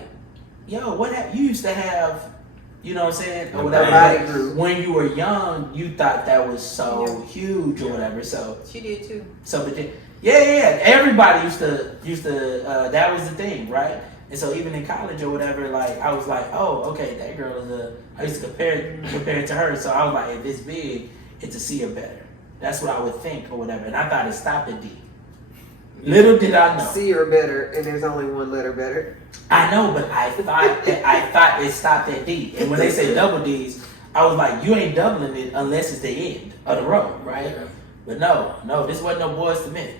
yo, what happened? You used to have, you know what I'm saying? Or Her whatever. body grew. When you were young, you thought that was so huge or whatever. So She did too. So, but then, Yeah. Everybody used to. That was the thing, right? And so even in college or whatever, like I was like, oh, okay, that girl is a. I used to compare it to her, so I was like, if it's big, it's a C or better. That's what I would think or whatever, and I thought it stopped at D. Little did I know. C or better, and there's only one letter better. I know, but I thought it stopped at D. And when they say double D's, I was like, you ain't doubling it unless it's the end of the road, right? Yeah. But no, this wasn't no Boys to Men.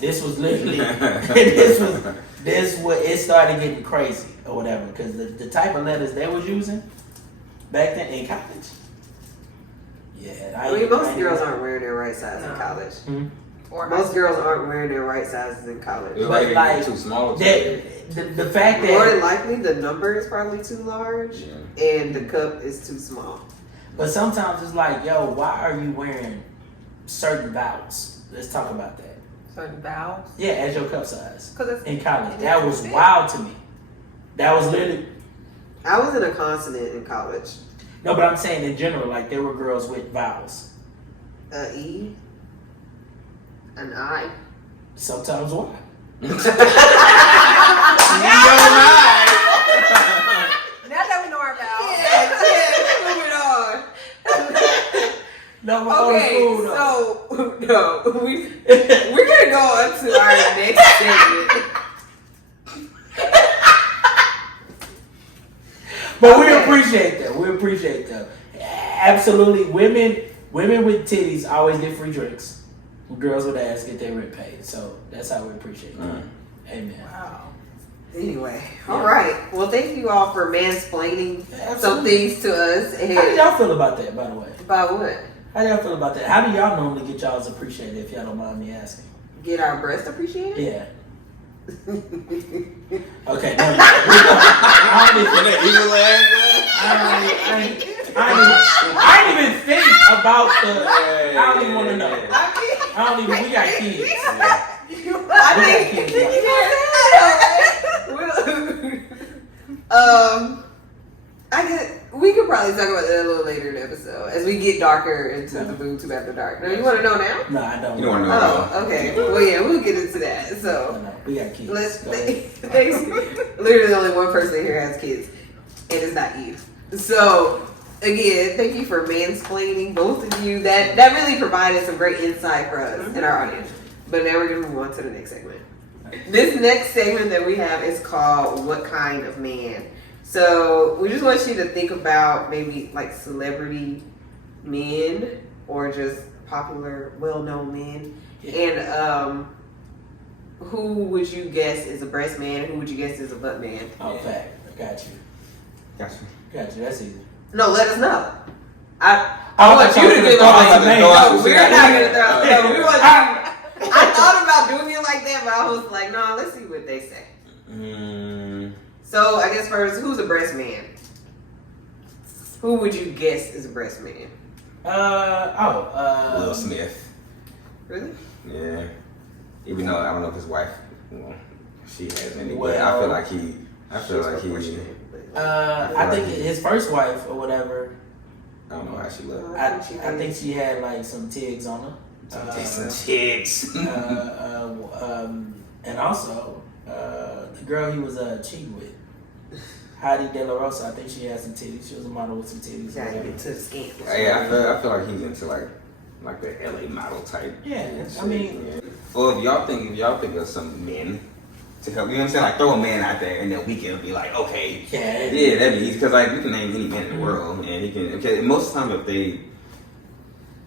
This was literally this what it started getting crazy or whatever, because the type of letters they was using back then in college. Yeah, I mean, most girls aren't wearing their right size in college. Mm-hmm. Or most girls aren't wearing their right sizes in college. But like too small. The fact that more than likely the number is probably too large and the cup is too small. But sometimes it's like, yo, why are you wearing certain vowels? Let's talk about that. Certain vowels? Yeah, as your cup size. In college. That was wild to me. That was literally. I was in a consonant in college. No, but I'm saying in general, like there were girls with vowels. E. An I. Sometimes Y. Now that we know our vowels. No, okay, so we're gonna go on to our next segment. But we appreciate them. We appreciate them. Absolutely, women with titties always get free drinks. Girls with ass get their rent paid. So that's how we appreciate them. Amen. Wow. Anyway, all right. Well, thank you all for mansplaining some things to us. And how did y'all feel about that, by the way? About what? How do y'all feel about that? How do y'all normally get y'all's appreciated, if y'all don't mind me asking? Get our breast appreciated? Yeah. Okay. No, I didn't even think about the. I don't even want to know. I don't even. We got kids. We could probably talk about that a little later in the episode as we get darker into the Boobtube After Dark. No, you want to know now? No, I don't. You don't want to know. Oh, okay. Well, yeah, we'll get into that. So No, we got kids. Literally, only one person here has kids, and it's not Eve. So again, thank you for mansplaining, both of you. That really provided some great insight for us and our audience. But now we're gonna move on to the next segment. This next segment that we have is called "What Kind of Man." So we just want you to think about maybe like celebrity men or just popular, well-known men, and who would you guess is a breast man and who would you guess is a butt man? Oh, fact. Got you. That's easy. No, let us know. I want you to give us a name. No, we're not gonna throw. We want you. I thought about doing it like that, but I was like, no, let's see what they say. So I guess first, who's a breast man? Who would you guess is a breast man? Will Smith. Really? Yeah. Even though I don't know if his wife, she has any, but I feel like he. I think his first wife or whatever. I don't know how she looked. I think she had like some tigs on her. Some tigs. And also the girl he was cheating with, Heidi De La Rosa. I think she had some titties. She was a model with some titties. Gotta get to the skin. I feel like he's into like the LA model type. Yeah, I mean. Yeah. Well, if y'all think of some men to help, you know what I'm saying? Like throw a man out there, and then we can be like, okay, yeah, that'd be easy because like we can name any man in the world, and he can. Okay, most of the time if they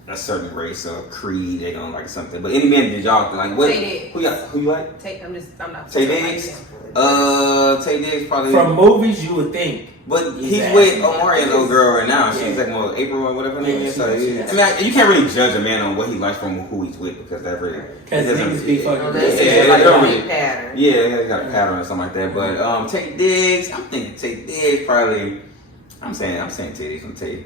a certain race or creed, they gonna like something. But any man that y'all like, what? Who you like? I'm not. Tay Diggs. Tay Diggs probably from movies you would think. But he's with Omari and little girl right now. She's like more April or whatever. So I mean, you can't really judge a man on what he likes from who he's with because that really niggas be fucking. Yeah, he got a pattern or something like that. But Tay Diggs, I'm thinking Tay Diggs probably. I'm saying Tay Diggs from Tay.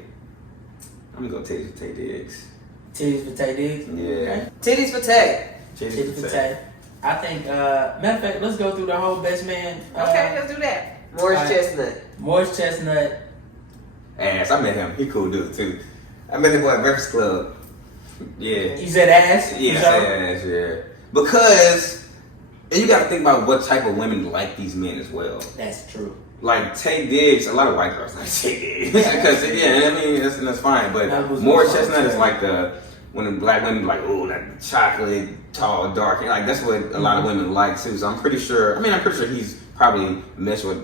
I'm gonna go Tay Diggs. Titties for Tay Diggs? Yeah. Okay. Titties for Tay. Titties for Tay. I think, matter of fact, let's go through the whole best man. Okay, let's do that. Morris Chestnut. Morris Chestnut. Ass. I met him. He cool dude too. I met him at Breakfast Club. Yeah. You said ass? Yeah, I said ass, yeah. Because you got to think about what type of women like these men as well. That's true. Like Tay Diggs, a lot of white girls like Tay Diggs because I mean that's fine. But more chestnut is like when the black women like, oh, that chocolate, tall, dark, and like that's what a lot of women like too. So I'm pretty sure he's probably messed with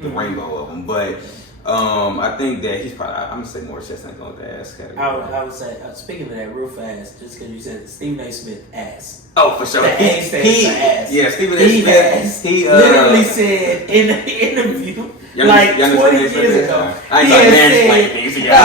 the rainbow of them, but I think that he's probably. I'm gonna say more chestnut going with the ass category. I would say speaking of that real fast, just because you said Stephen A. Smith ass. Oh, for sure. The A stands for ass. Yeah, Stephen A. Smith. He literally said in the interview, like 20 years ago, I he thought had said, things together.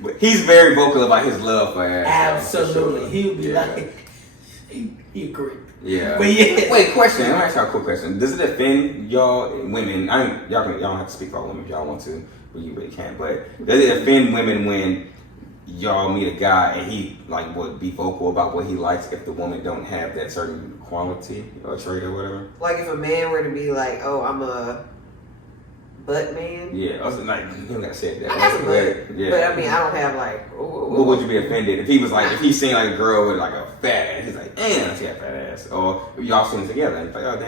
But he's very vocal about his love for ass. Absolutely, sure. he would be like, he agreed. Yeah. But yeah. Wait, question. I'm gonna ask y'all a quick question. Does it offend y'all women? Y'all don't have to speak about women if y'all want to, but you really can't. But does it offend women when y'all meet a guy and he like would be vocal about what he likes if the woman don't have that certain quality or trait or whatever? Like if a man were to be like, "Oh, I'm a butt man." Yeah, I was like, you don't gotta say it that I have a way. butt, Yeah. but I mean, I don't have like. What would you be offended if he was like, if he seen like a girl with like a fat ass, he's like, damn, she got a fat ass, or y'all seen it together and he's like, oh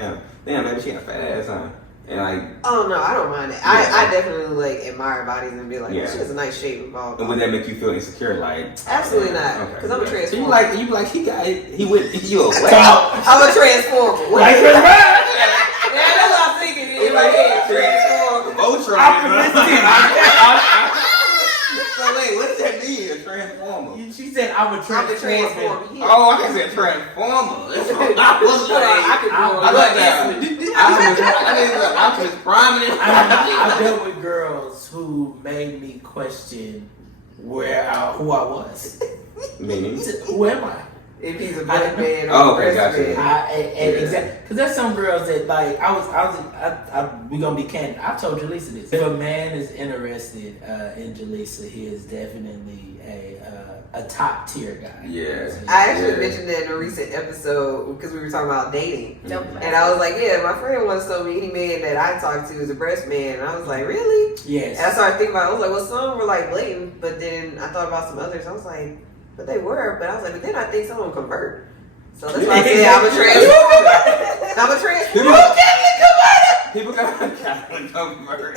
damn, maybe she got a fat ass, huh? And like, oh no, I don't mind it. Yeah. I definitely like admire bodies and be like, Yeah. she has a nice shape and ball. and would that make you feel insecure? Like, Absolutely not, okay, because I'm a So transformer. you like he went you away. I'm a transformer. Like Yeah, that's what I'm thinking. It's like, yeah, transformer. So wait, what does that mean? A transformer? She said, "I'm a transformer." Oh, I can say transformer. I was prominent. I dealt with girls who made me question who I was. Meaning? Who am I? If he's a butt man or Oh, a okay, breast gotcha. man. Exactly, because there's some girls that like we gonna be candid. I told Jaleesa this. If a man is interested in Jaleesa, he is definitely a top tier guy. Yeah. I actually mentioned that in a recent episode because we were talking about dating. And I was like, yeah, my friend once told me any man that I talked to is a breast man. And I was like, really? Yes. And I started thinking about it. I was like, well, some were like blatant, but then I thought about some others. I was like, but they were. But I was like, but then I think some of them convert. So that's why I said I'm a transformer. I'm a transformer. People can convert. People can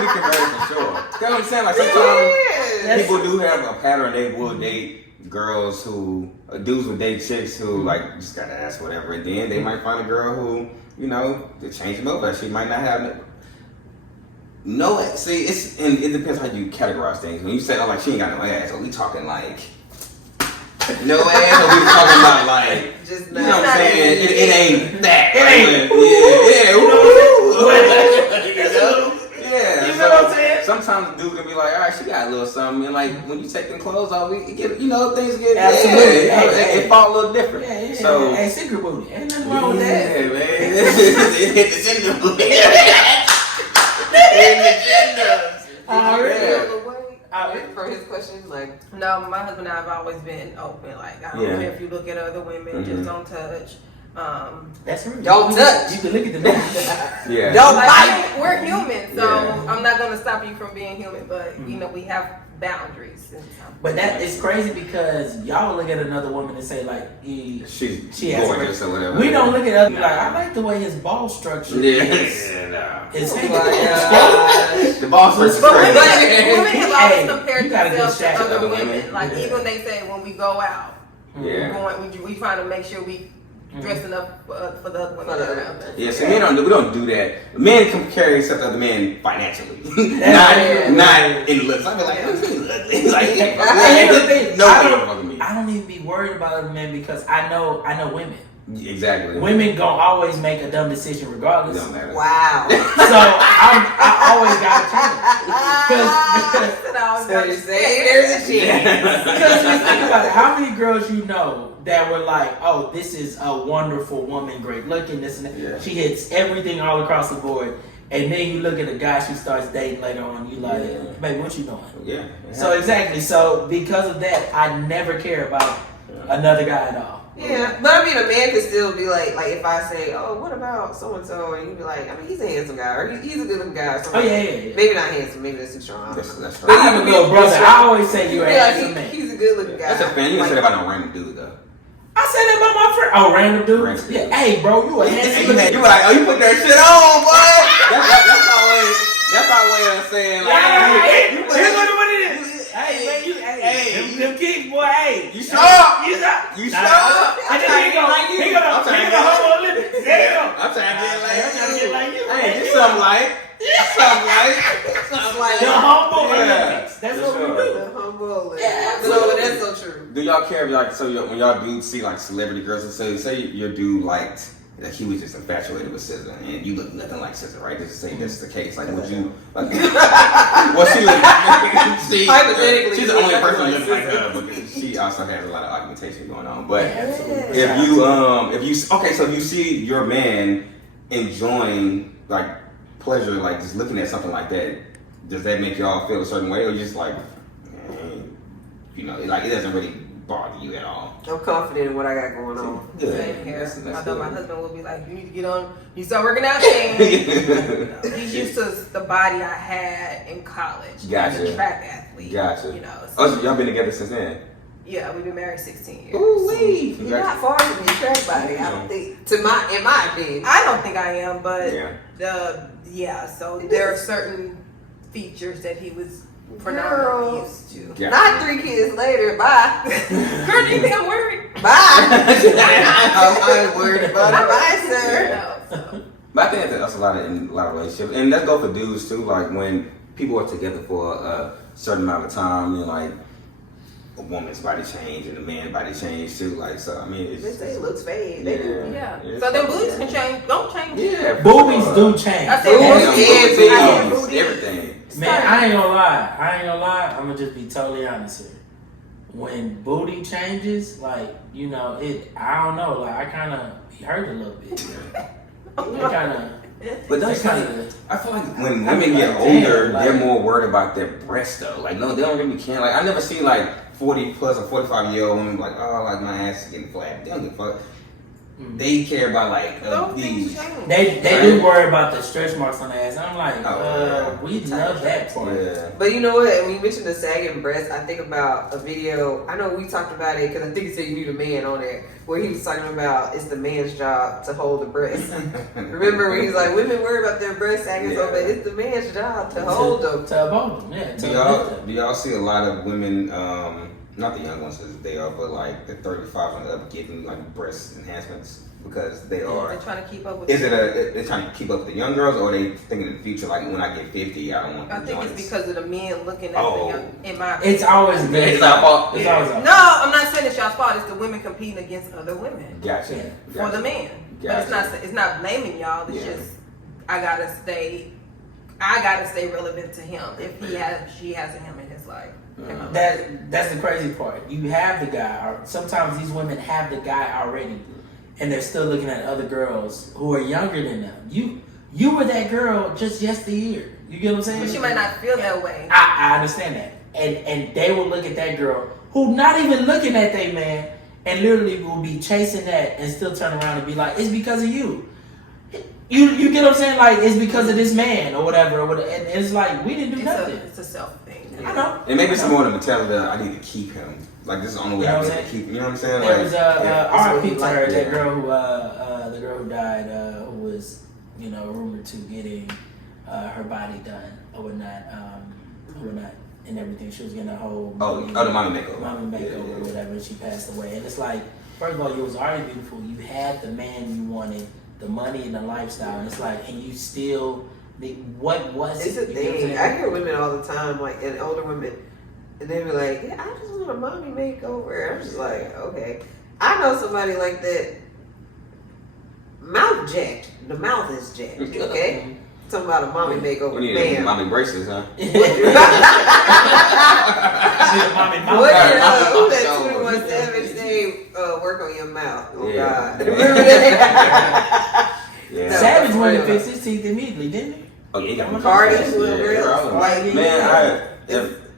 be converted for sure. You know what I'm saying? Like sometimes people do have a pattern. They will date girls who, dudes will date chicks who like just gotta ask whatever, and then they might find a girl who, you know, they change them up, but she might not have. No, see, it depends how you categorize things. When you say, oh, like she ain't got no ass, are we talking like no ass, or we talking about like, just you know what I'm saying? It ain't that. It ain't. Yeah. You know what I'm saying? Sometimes the dude can be like, all right, she got a little something, and like when you take them clothes off, we get, you know, things get absolutely. It fall a little different. Yeah. So, hey, secret booty, ain't nothing wrong with that. Yeah, man. Hit the gender booty. In the gender. For his questions, like, no, my husband and I have always been open. Like, I don't care if you look at other women, just don't touch. That's her. Don't touch. You can look at the man. Yeah. Don't like, bite. We're human, so Yeah. I'm not gonna stop you from being human. But you know, we have boundaries. But that is crazy because y'all look at another woman and say like, she has gorgeous or whatever. We don't look at other like, I like the way his ball structure is. It's the ball structure. But women have always Hey, compared you got a good themselves to shot of other other women. women. Like even they say when we go out, we trying to make sure we dressing up for the other women around us. Yeah, so we don't do that. Men compare themselves to other men financially, not in looks. I be like, oh, he's ugly. Like, I don't even be worried about other men because I know women. Exactly. Women gonna always make a dumb decision regardless. Don't matter. wow. So I always gotta change. So you're saying there's a chance. Because think about it, how many girls you know that were like, oh, this is a wonderful woman, great looking, this and that. Yeah. She hits everything all across the board. And then you look at a guy she starts dating later on, you like, baby, what you doing? Yeah. So exactly. So because of that, I never care about another guy at all. Yeah, but I mean, a man could still be like if I say, "Oh, what about so and so," and you be like, "I mean, he's a handsome guy, or he's a good looking guy." Or yeah. Maybe not handsome, maybe that's too strong. That's but I have a little brother. I always say you're a handsome man. He's a good looking guy. That's a fan. You can say that about no random dude though. I said that about my friend. Oh, random dudes. Yeah, hey, bro, you a handsome man. You like, oh, you put that shit on, boy. That's our way of saying like. Here's what it is. Hey, man, them kicks, boy. Hey, you show up. You show You show up. And then he gonna hold on a little bit. There you go. I'm trying to get like you. I'm trying to get like you. Hey, this something like. The humble Olympics. That's what we do. The humble Olympics. Yeah, so that's so true. Do y'all care like when y'all do see like celebrity girls and say your dude liked that he was just infatuated with SZA and you look nothing like SZA, right? Just to say that's the case. Like would you like well she look hypothetically she's the only person who looks like her because she also has a lot of argumentation going on. But if you see your man enjoying like pleasure, like just looking at something like that, does that make y'all feel a certain way, or you just like, like it doesn't really bother you at all? I'm confident in what I got going on. Same here. I know my husband will be like, you need to get on, you start working out things. He's used to the body I had in college. Gotcha. As a track athlete. Gotcha. So so y'all been together since then? Yeah, we've been married 16 years. Ooh, you're not far from your track body. I don't think, in my opinion. I don't think I am, but yeah. So there are certain features that he was predominantly used to. Gotcha. Not 3 kids later. Bye. Girl, do you think I'm worried? Bye. I'm worried about it. Bye, sir. No, But I think that's a lot of relationships, and that go for dudes too. Like when people are together for a certain amount of time, like a woman's body change and a man's body change too. Like so, I mean, They say looks fade. Yeah. So then booties can change. Don't change. Yeah, boobies do change. I said boobies, everything. Man, I ain't gonna lie. I'm gonna just be totally honest here. When booty changes, like I don't know. Like I kind of hurt a little bit. It kind of. But that's I feel like when women get older, they're more worried about their breasts though. Like no, they don't really care. Like I never see like 40 plus or 45-year-old women like, oh, like my ass is getting flat. They don't give a fuck. They care about like these. They do worry about the stretch marks on the ass. I'm like, we love that part. Yeah. But you know what? When you mentioned the sagging breast, I think about a video. I know we talked about it because I think it said you need a man on there, where he was talking about it's the man's job to hold the breast. Remember when he was like, women worry about their breast sagging so bad. It's the man's job to hold them. To hold them, yeah. Do y'all see a lot of women? Not the young ones as they are, but like the 35 and up getting like breast enhancements because they are. They're trying to keep up with. They're trying to keep up with the young girls, or are they thinking in the future like when I get 50, I don't want. I think it's because of the men looking at the young. In my it's always been. It's our fault. It's always. No, I'm not saying it's y'all's fault. It's the women competing against other women. Gotcha. For the man, Gotcha. But it's not blaming y'all. It's just I gotta stay relevant to him if she has him in his life. That's the crazy part. You have the guy, or sometimes these women have the guy already, and they're still looking at other girls who are younger than them. You were that girl just yesteryear. You get what I'm saying? But she might not feel that way. I understand that, and they will look at that girl who not even looking at their man, and literally will be chasing that, and still turn around and be like, "It's because of you." You get what I'm saying? Like it's because of this man or whatever. And it's like we didn't do nothing. It's a self thing. I know. And maybe it's more the mentality that I need to keep him. Like this is the only way I get to keep him. You know what I'm saying? There was R.I.P. to her, that girl who the girl who died, who was rumored to getting her body done or whatnot, and everything. She was getting a whole the mommy makeover. Or whatever. And she passed away. And it's like, first of all, you was already beautiful. You had the man you wanted, the money and the lifestyle, and it's like, and you still. What was it's it? It's a thing. I hear women all the time, like, and older women, and they be like, "Yeah, I just want a mommy makeover." I'm just like, okay. I know somebody like that. Mouth jacked. The mouth is jacked. Okay. Talking about a mommy makeover. We need mommy braces, huh? What did 21 Savage say? Work on your mouth. Oh God. Remember that? Yeah. Savage went to fix his teeth immediately, didn't he? Oh yeah, he got Cardi, little girl. Man,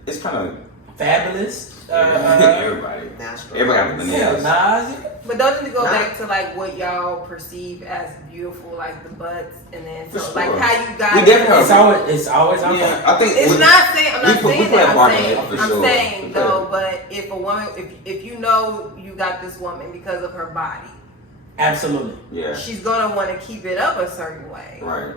it's kind of Fabulous. Everybody got the Nas. But don't it go back to like what y'all perceive as beautiful, like the butts, and then so, like how you guys. We definitely it's always. Yeah, I think it's not saying. I'm not saying that. I'm sure. saying though, but if a woman, if you know you got this woman because of her body, absolutely, yeah, she's gonna want to keep it up a certain way, right.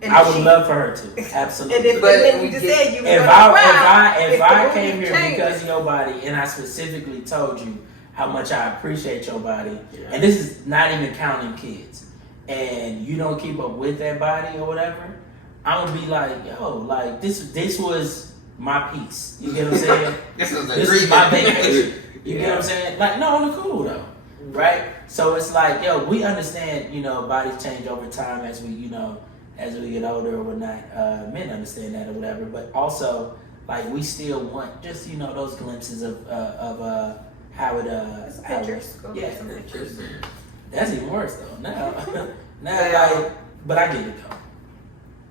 And I would love for her to, absolutely. And then you just said you. If I came here because of your body, and I specifically told you how much I appreciate your body, and this is not even counting kids, and you don't keep up with that body or whatever, I'm gonna be like, yo, like this was my piece. You get what I'm saying? This is my vacation. You get what I'm saying? Like, no, on the cool though, right? So it's like, yo, we understand, bodies change over time as we, as we get older or whatnot. Men understand that or whatever, but also like we still want just those glimpses of how it pictures. Some pictures. That's even worse though. Now like, but I get it though.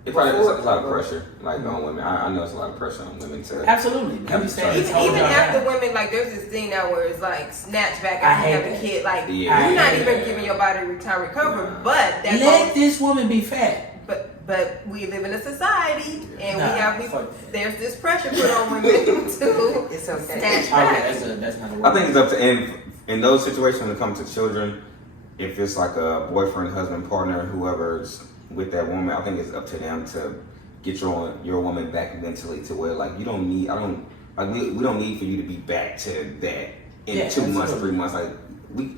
It probably is a lot of pressure, like on women. I know it's a lot of pressure on women to absolutely. Even after women, like there's this thing now where it's like snatch back and you have a kid. Like you're not even giving your body time recovery, but that's let this woman be fat. But we live in a society, and there's this pressure put on women to snatch back. That's not I think it's up to in those situations when it comes to children. If it's like a boyfriend, husband, partner, whoever's with that woman, I think it's up to them to get your woman back mentally to where like we don't need for you to be back to that in 2 months, 3 months. Like we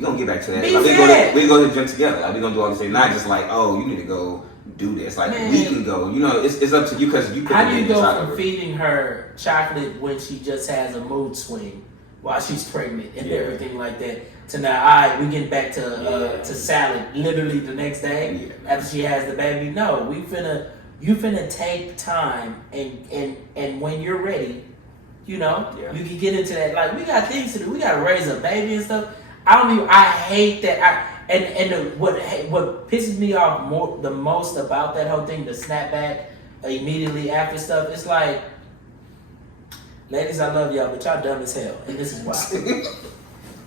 gonna get back to that. Like, we go to the gym together. Like we gonna do all this thing, not just like, oh, you need to go do this. Like we can go. It's up to you because you. How do you go from feeding her chocolate when she just has a mood swing while she's pregnant and everything like that to now? All right, we get back to salad literally the next day after she has the baby. No, you finna take time and when you're ready, you can get into that. Like we got things to do. We gotta raise a baby and stuff. I hate that. What pisses me off the most about that whole thing, the snapback immediately after stuff, it's like, ladies, I love y'all, but y'all dumb as hell, and this is why.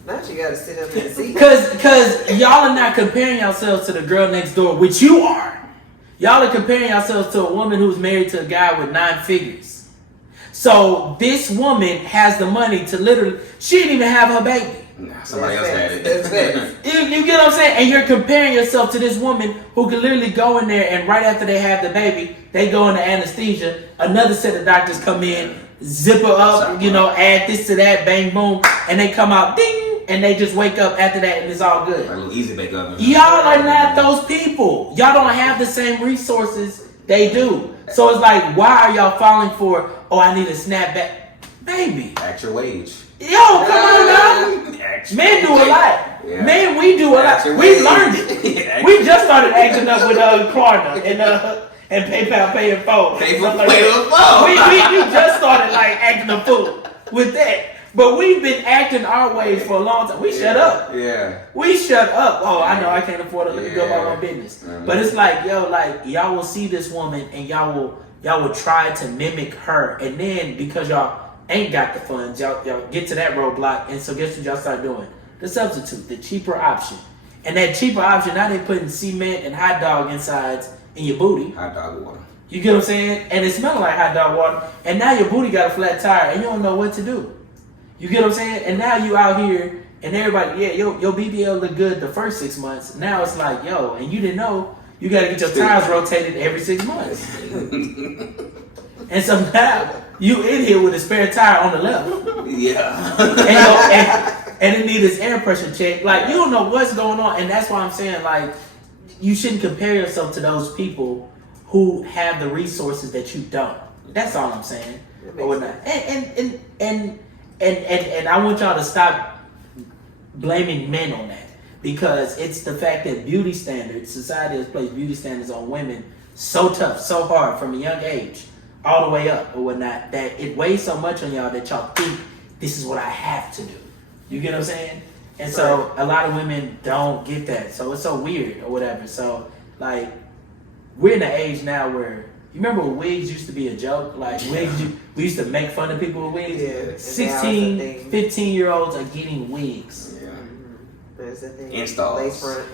Now you gotta sit up and see. Cause y'all are not comparing yourselves to the girl next door, which you are. Y'all are comparing yourselves to a woman who's married to a guy with 9 figures. So this woman has the money to literally, she didn't even have her baby. Nah, somebody else had it. You get what I'm saying? And you're comparing yourself to this woman who can literally go in there and right after they have the baby, they go into anesthesia. Another set of doctors come in, zip her up, add this to that, bang, boom, and they come out, ding, and they just wake up after that and it's all good. Like a little easy bake up. Y'all are not those people. Y'all don't have the same resources they do. So it's like, why are y'all falling for, I need a snapback? Baby. At your wage. Yo, come on now. Men do a lot. Yeah. Men, we do a lot. We've learned it. We just started acting up with Klarna and PayPal Pay in Full. We just started like acting a fool with that. But we've been acting our ways for a long time. We shut up. Yeah. We shut up. Oh, I know I can't afford it. Let me go about my business. Mm-hmm. But it's like, y'all will see this woman and y'all will try to mimic her, and then because y'all ain't got the funds, y'all get to that roadblock, and so guess what y'all start doing? The substitute, the cheaper option. And that cheaper option, now they putting cement and hot dog insides in your booty. Hot dog water. You get what I'm saying? And it smells like hot dog water. And now your booty got a flat tire and you don't know what to do. You get what I'm saying? And now you out here and everybody, your BBL look good the first 6 months. Now it's like, and you didn't know you got to get your tires rotated every 6 months. And so now you in here with a spare tire on the left. Yeah. And it needs air pressure check. Like, you don't know what's going on. And that's why I'm saying, like, you shouldn't compare yourself to those people who have the resources that you don't. That's all I'm saying. And I want y'all to stop blaming men on that. Because it's the fact that beauty standards, society has placed beauty standards on women so tough, so hard from a young age, all the way up or whatnot, that it weighs so much on y'all that y'all think this is what I have to do. You get what I'm saying? And so a lot of women don't get that. So it's so weird or whatever. So like we're in an age now where You remember when wigs used to be a joke? Like wigs, we used to make fun of people with wigs. Yeah. 16, 15-year-olds are getting wigs. Yeah. There's the thing. Installs. Lace front.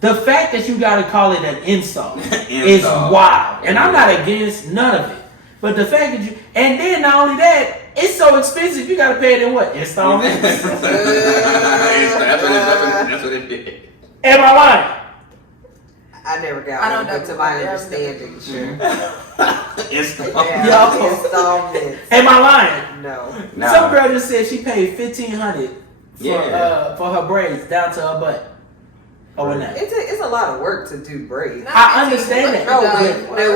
The fact that you gotta call it an install is wild. And I'm not against none of it. But the fact that you, and then not only that, it's so expensive, you gotta pay it in what? Installments? That's what it did. Am I lying? I never got I don't one, but know. to my understanding, sure. Installments. Am I lying? No. Some girl just said she paid $1,500 for her braids down to her butt. Overnight. It's a lot of work to do braids. I understand that. No,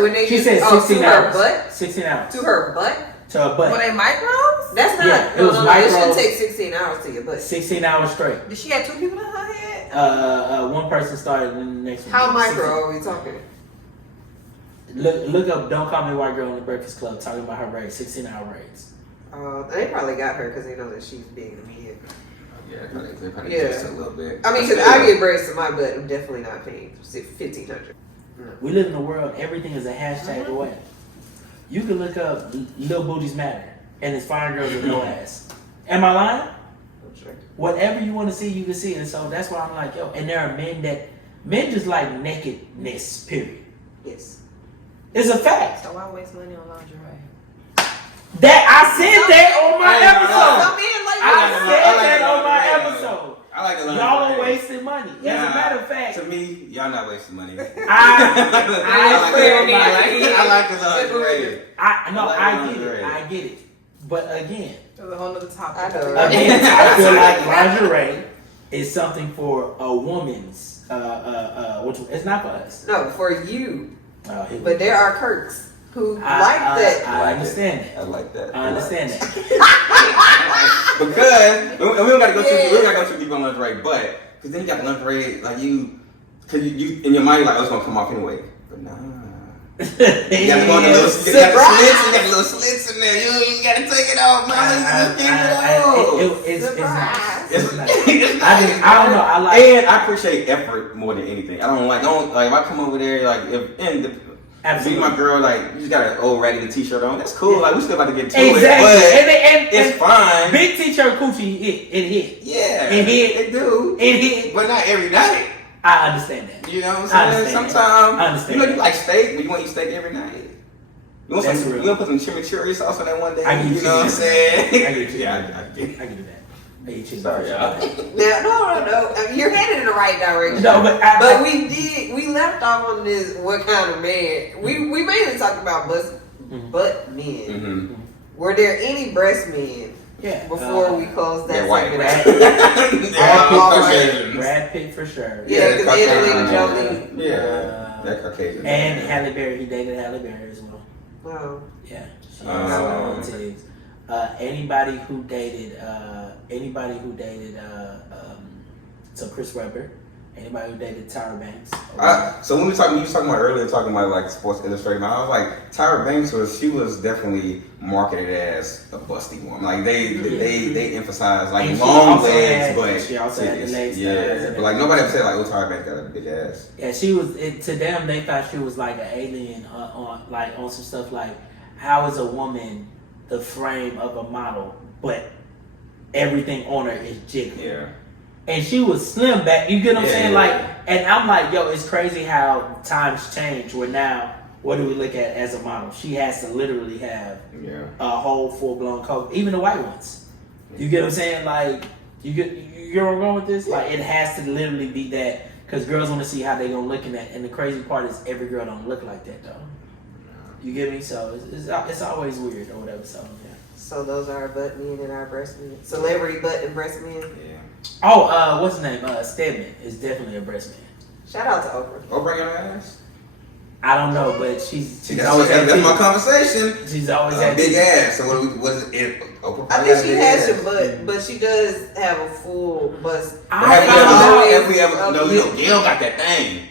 when they she said 16 to hours. her butt? 16 hours. To her butt? To her butt. Were they micros? That's not. Yeah, it no, was no, micro. it shouldn't take 16 hours to your butt. 16 hours straight. Did she have 2 people in her head? One person started and the next one. How micro are we talking? Look up Don't Call Me White Girl in the Breakfast Club talking about her braids, 16-hour braids. They probably got her because they know that she's big and mean. Yeah, they probably Yeah. just a little bit. I mean, because I get braids to my butt, I'm definitely not paying $1,500. We live in a world, everything is a hashtag away. You can look up Lil Booties Matter and it's fine girls with no ass. Am I lying? I'm sure. Whatever you want to see, you can see. And so that's why I'm like, yo, and there are men just like nakedness, period. Yes. It's a fact. So why waste money on lingerie? That I said that on my episode. Some men like I said that on my episode. I like the lingerie. Y'all are wasting money. As a matter of fact, to me, y'all not wasting money. I like the lingerie. I get it. But again, There's a whole other topic. I know. Again, I feel like lingerie is something for a woman's. Which it's not for us. No, for you. But there are Kirks who like that. I understand that. I like that. I understand that. Because we don't gotta go too. We don't gotta go too deep on lingerie, but because then you got lingerie like because you in your mind you're like, oh, it's gonna come off anyway. But nah. You gotta go on the little slits. You got the little slits in there. You gotta take it off, man. It's nice. It's nice. nice. I don't know. And I appreciate effort more than anything. I don't like if I come over there like see my girl like you just got an old raggedy t-shirt on. That's cool. Like we still about to get to it, but it's fine. Big t-shirt coochie, it hit. Yeah, it do. It hit, but not every night. I understand that. You know what I'm saying? Sometimes you like steak, but you want to eat steak every night. You want to put some chimichurri sauce on that one day. You know what I'm saying? I get you. Yeah, I can do that. Sorry, y'all. No. You're headed in the right direction. No, but we left off on this. What kind of man? We mainly talked about butt men. Mm-hmm. Were there any breast men? Yeah. Before we close that segment out. Brad Pitt for sure. Yeah, because Angelina Jolie. Yeah, that Caucasian. And Halle Berry. He dated Halle Berry as well. Oh. Yeah. She has titties. Anybody who dated so Chris Webber, anybody who dated Tyra Banks. So when you was talking about earlier, talking about like Sports Illustrated, I was like, Tyra Banks was definitely marketed as a busty woman. Like they emphasize like long legs, but she also had the legs. Yeah, but like nobody ever said like, oh, Tyra Banks got a big ass. Yeah, she was. To them, they thought she was like an alien on some stuff like, how is a woman the frame of a model, but everything on her is jiggling. Yeah. And she was slim back. You get what I'm saying? Yeah. Like, and I'm like, yo, it's crazy how times change. Where now, what do we look at as a model? She has to literally have a whole full blown coat. Even the white ones. You get what I'm saying? Like, you get where I'm going with this? Like, it has to literally be that because girls want to see how they gonna look in that. And the crazy part is every girl don't look like that though. You get me? So it's always weird or whatever. So yeah. So those are our butt men and our breast men. Celebrity butt and breast men. Yeah. Oh, what's his name? Stedman is definitely a breast man. Shout out to Oprah. Oprah got an ass? I don't know, but she's always had that's my conversation. She's always had big ass. So what is it? Oprah I think she has your butt, but she does have a full bust. Have we ever? No, Gail got that thing.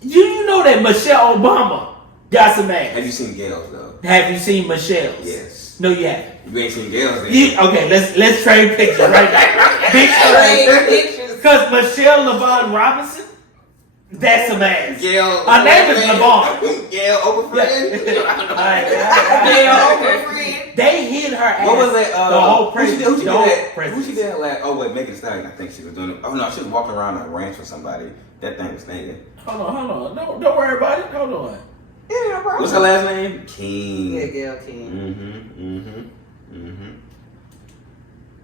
You know that Michelle Obama got some ass. Have you seen Gail's though? Have you seen Michelle's? Yes. No, you haven't. You ain't seen Gail's then. Okay, let's trade pictures right now. Trade pictures. Because Michelle LaVaughn Robinson That's some ass. Gail. Her name is LeVon. Gail Oberfriend. They hid her ass. What was it? The whole president. Who she did that? Oh wait, Megan Thee Stallion. I think she was doing it. Oh no, she was walking around a ranch with somebody. That thing was stinking. Hold on. Don't worry about it. Hold on. What's her last name? King. Yeah, Gail King.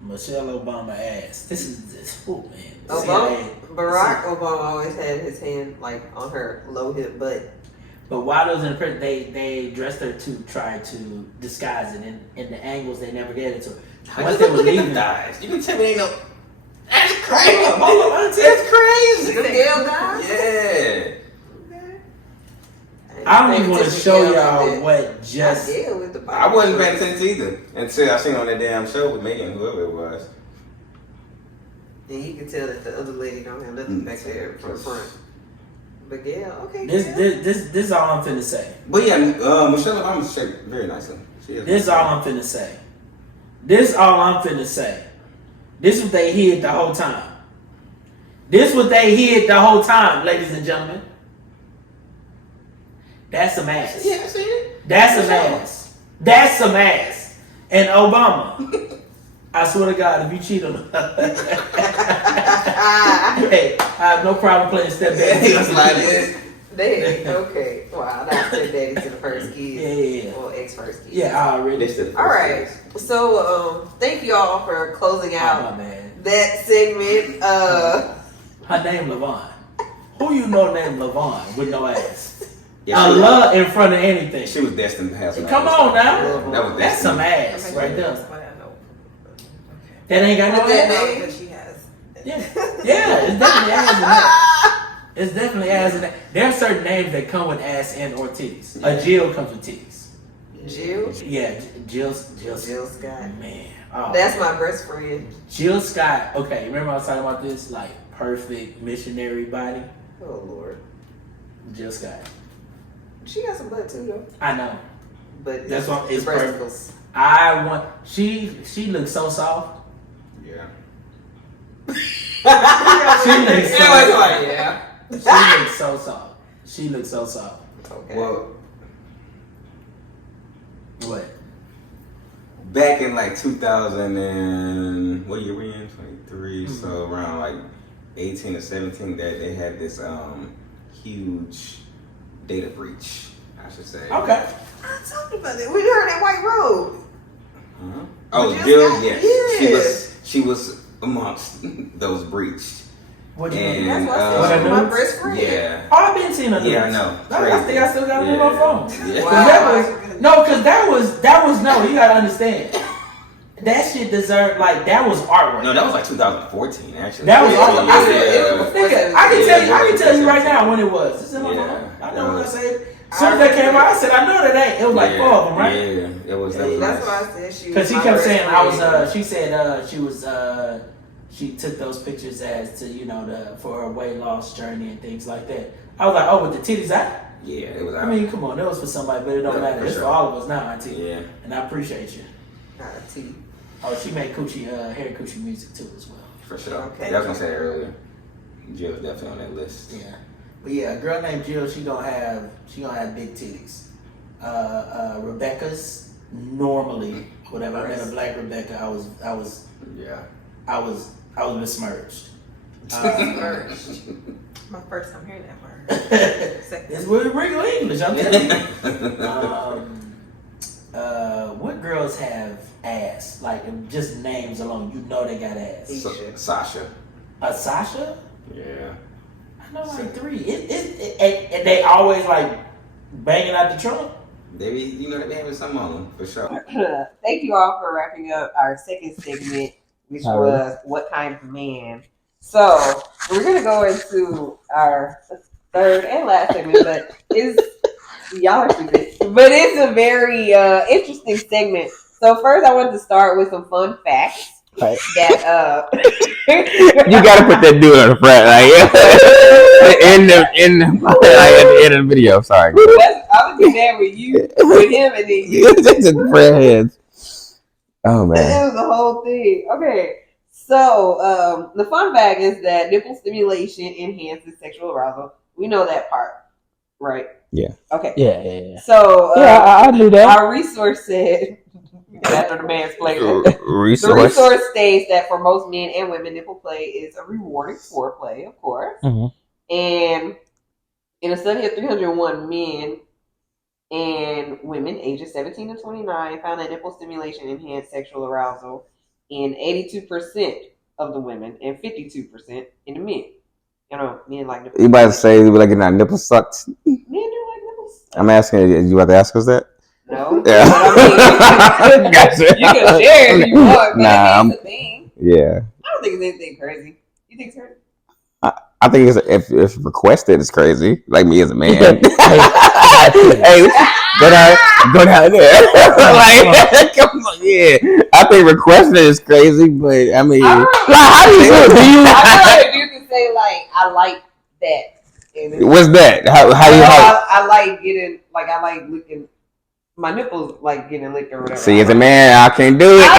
Michelle Obama ass. This is man. Barack Obama always had his hand like on her low hip butt. But while they was in the prison, they dressed her to try to disguise it in the angles they never get into. Once they were leaving, guys, you can tell me ain't no. That's crazy. That's crazy. The Gail guy? Yeah. I don't even want to show y'all what just. I wasn't paying attention either until I seen on that damn show with Megan, whoever it was. And you can tell that the other lady don't have nothing back there from front. But Gail, okay. This is all I'm finna say. But yeah, Michelle Obama said very nicely. This is all I'm finna say. This what they hid the whole time. Ladies and gentlemen. That's some ass. Yeah, I seen it. That's some ass. And Obama, I swear to God, if you cheat on her, hey, I have no problem playing stepdaddy. Okay. Wow, that's stepdaddy to the first kid. Yeah. Or ex-first kid. Yeah, I already. All right. So, thank you all for closing out that segment. Her name LeVon. Who you know named LeVon with no ass? Yeah, I love in front of anything. She was destined to have some. Come on now. That's some ass right there. That ain't got no ass. But she has. Yeah, it's definitely ass in that. It's definitely ass in that. There are certain names that come with ass and or titties. A Jill comes with titties. Jill? Yeah, Jill Scott. Man. That's my best friend. Jill Scott. Okay, remember I was talking about this? Like, perfect missionary body? Oh, Lord. Jill Scott. She got some butt, too, though. I know. But that's what it's perfect. She looks so soft. Yeah. She looks so soft. Okay. Well, what? Back in like 2000 and what year we in? 23. So around like 18 or 17, that they had this huge data breach, I should say. Okay. I talked about it. We heard that White Road. Uh-huh. Oh, Jill, yes. She was amongst those breached. What you mean? That's why I said my best friend. Yeah. Oh, I've been seeing her. Yeah, I know. I think I still got it on my phone. Yeah. Wow. Because that was no. You gotta understand. That shit deserved, like, that was artwork. No, that was like 2014, actually. That was artwork. Yeah. I can tell you right now when it was. It's in my phone. I know what I said. As soon as that came out, I said, I know that ain't. It was like 4 of them, right? Yeah, it was. That's why I said she was. Because she kept saying she said she was she took those pictures as to, for her weight loss journey and things like that. I was like, oh, with the titties out? Yeah, it was out. I mean, come on, that was for somebody, but it don't matter. It's for all of us now, Auntie. Yeah. And I appreciate you. Auntie. Oh, she made hair coochie music too as well. For sure. Okay. I was gonna say that earlier. Jill was definitely on that list. Yeah. But yeah, a girl named Jill, she gonna have big titties. Rebecca's normally whatever. I met a black Rebecca. I was besmirched. My first time hearing that word. It's really regular English, I'm telling you. What girls have ass? Like, just names alone, they got ass. Sasha. Sasha? Yeah. I know like 3. And they always like banging out the trunk. They be having some on them for sure. Thank you all for wrapping up our second segment, which was What Kind of Man. So we're gonna go into our third and last segment, but y'all are stupid. But it's a very interesting segment. So first, I wanted to start with some fun facts. Right. That you gotta put that dude on the front, like in the at the end of the video. Sorry. I would do that with you, with him, and then you. Just prayer hands. Oh man. It was the whole thing. Okay. So the fun fact is that nipple stimulation enhances sexual arousal, We know that part, right? Yeah. Okay. Yeah. So I knew that. Our resource said after the man's play. The Resource states that for most men and women, nipple play is a rewarding foreplay, of course. And in a study of 301 men and women ages 17 to 29, found that nipple stimulation enhanced sexual arousal in 82% of the women and 52% in the men. You know, men like nipples. You about to say you like getting our nipples sucked? Men do like nipples. I'm asking you about to ask us that? No. Yeah. I mean, Gotcha. You can share if you want, but Nah, it's a thing. Yeah. I don't think it's anything crazy. You think it's crazy? I think if requested, it's crazy. Like me as a man. Hey, go down there. Like, come on, yeah. I think requested is crazy, but I mean, like, how do you do? I feel like if you can say like, I like that. What's that? How I like getting, like, I like licking. My nipples like getting licked or whatever. See, as a man, I can't do it. Like,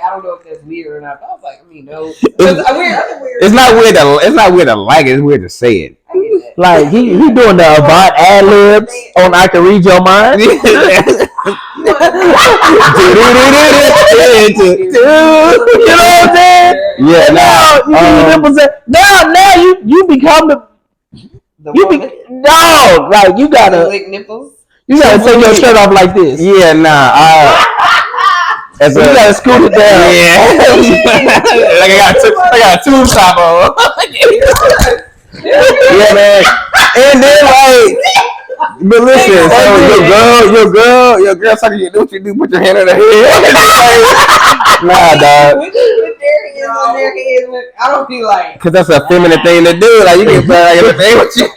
I don't know if that's weird or not. But I was like, I mean, no. It's not weird to like it. It's weird to say it. Like he doing the Avant ad libs on I Can Read Your Mind. You know what I'm saying? Yeah. Now you become the. Like you gotta lick nipples. You gotta take your shirt off like this. Yeah, nah. You gotta scoot it down. Yeah. Like I got a tube top on. Yeah, man. And then like, but listen, so your girl talking, you do what you do, put your hand on her head. Nah, dog. When you put their hands on their heads, I don't be like, cause that's a feminine thing to do. Like you can play like a thing with you.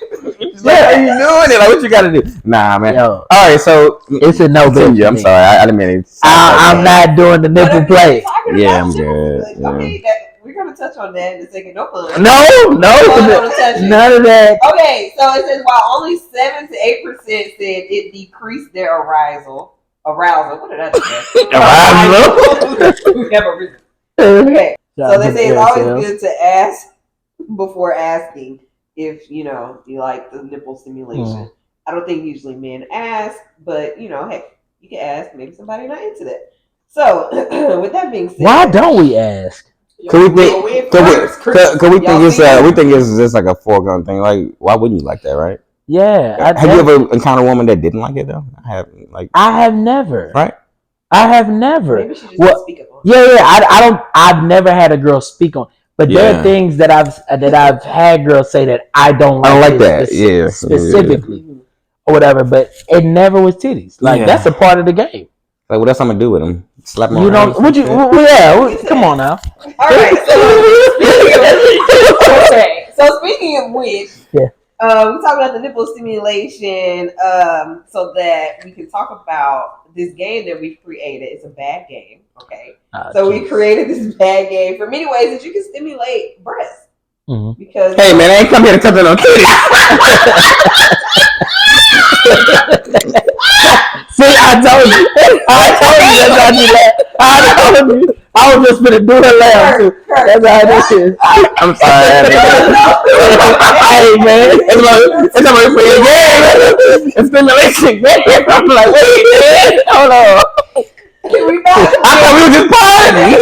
Like, how you doing it? Like, what you gotta do? Nah, man. Yo, all right, so it's a no go. I'm sorry, I didn't mean it. I'm not doing the nipple play. Yeah, I'm good. Okay, we're gonna touch on that in a second. No fun. No, none of that. Okay, so it says while only 7 to 8% said it decreased their arousal. What did I say? Arousal. Okay, so they say it's always good to ask before asking. If you like the nipple stimulation, I don't think usually men ask, but hey, you can ask. Maybe somebody not into that. So, with that being said, why don't we ask? Can we think it's just like a foregone thing? Like, why wouldn't you like that, right? Yeah. Have you ever encountered a woman that didn't like it though? I have never. Right. I have never. Maybe she just speak up on. Yeah. I've never had a girl speak on. But there are things that I've had girls say that I don't like that. Specifically, or whatever. But it never was titties. Like that's a part of the game. Like, what else I'm gonna do with them? Slap them. You don't? Would you? Come on now. All right. So speaking of which, we talk about the nipple stimulation, so that we can talk about this game that we've created. It's a bad game. Okay. So we created this bad game for many ways that you can stimulate breasts. Because hey man, I ain't come here to touch on no titties. See, I told you that's how you laugh. I was just gonna do her laugh too. That's how it is. I'm sorry. Hey man, it's like for your game. It's stimulation game. I'm like, wait, man, hold on. I thought we were just partying.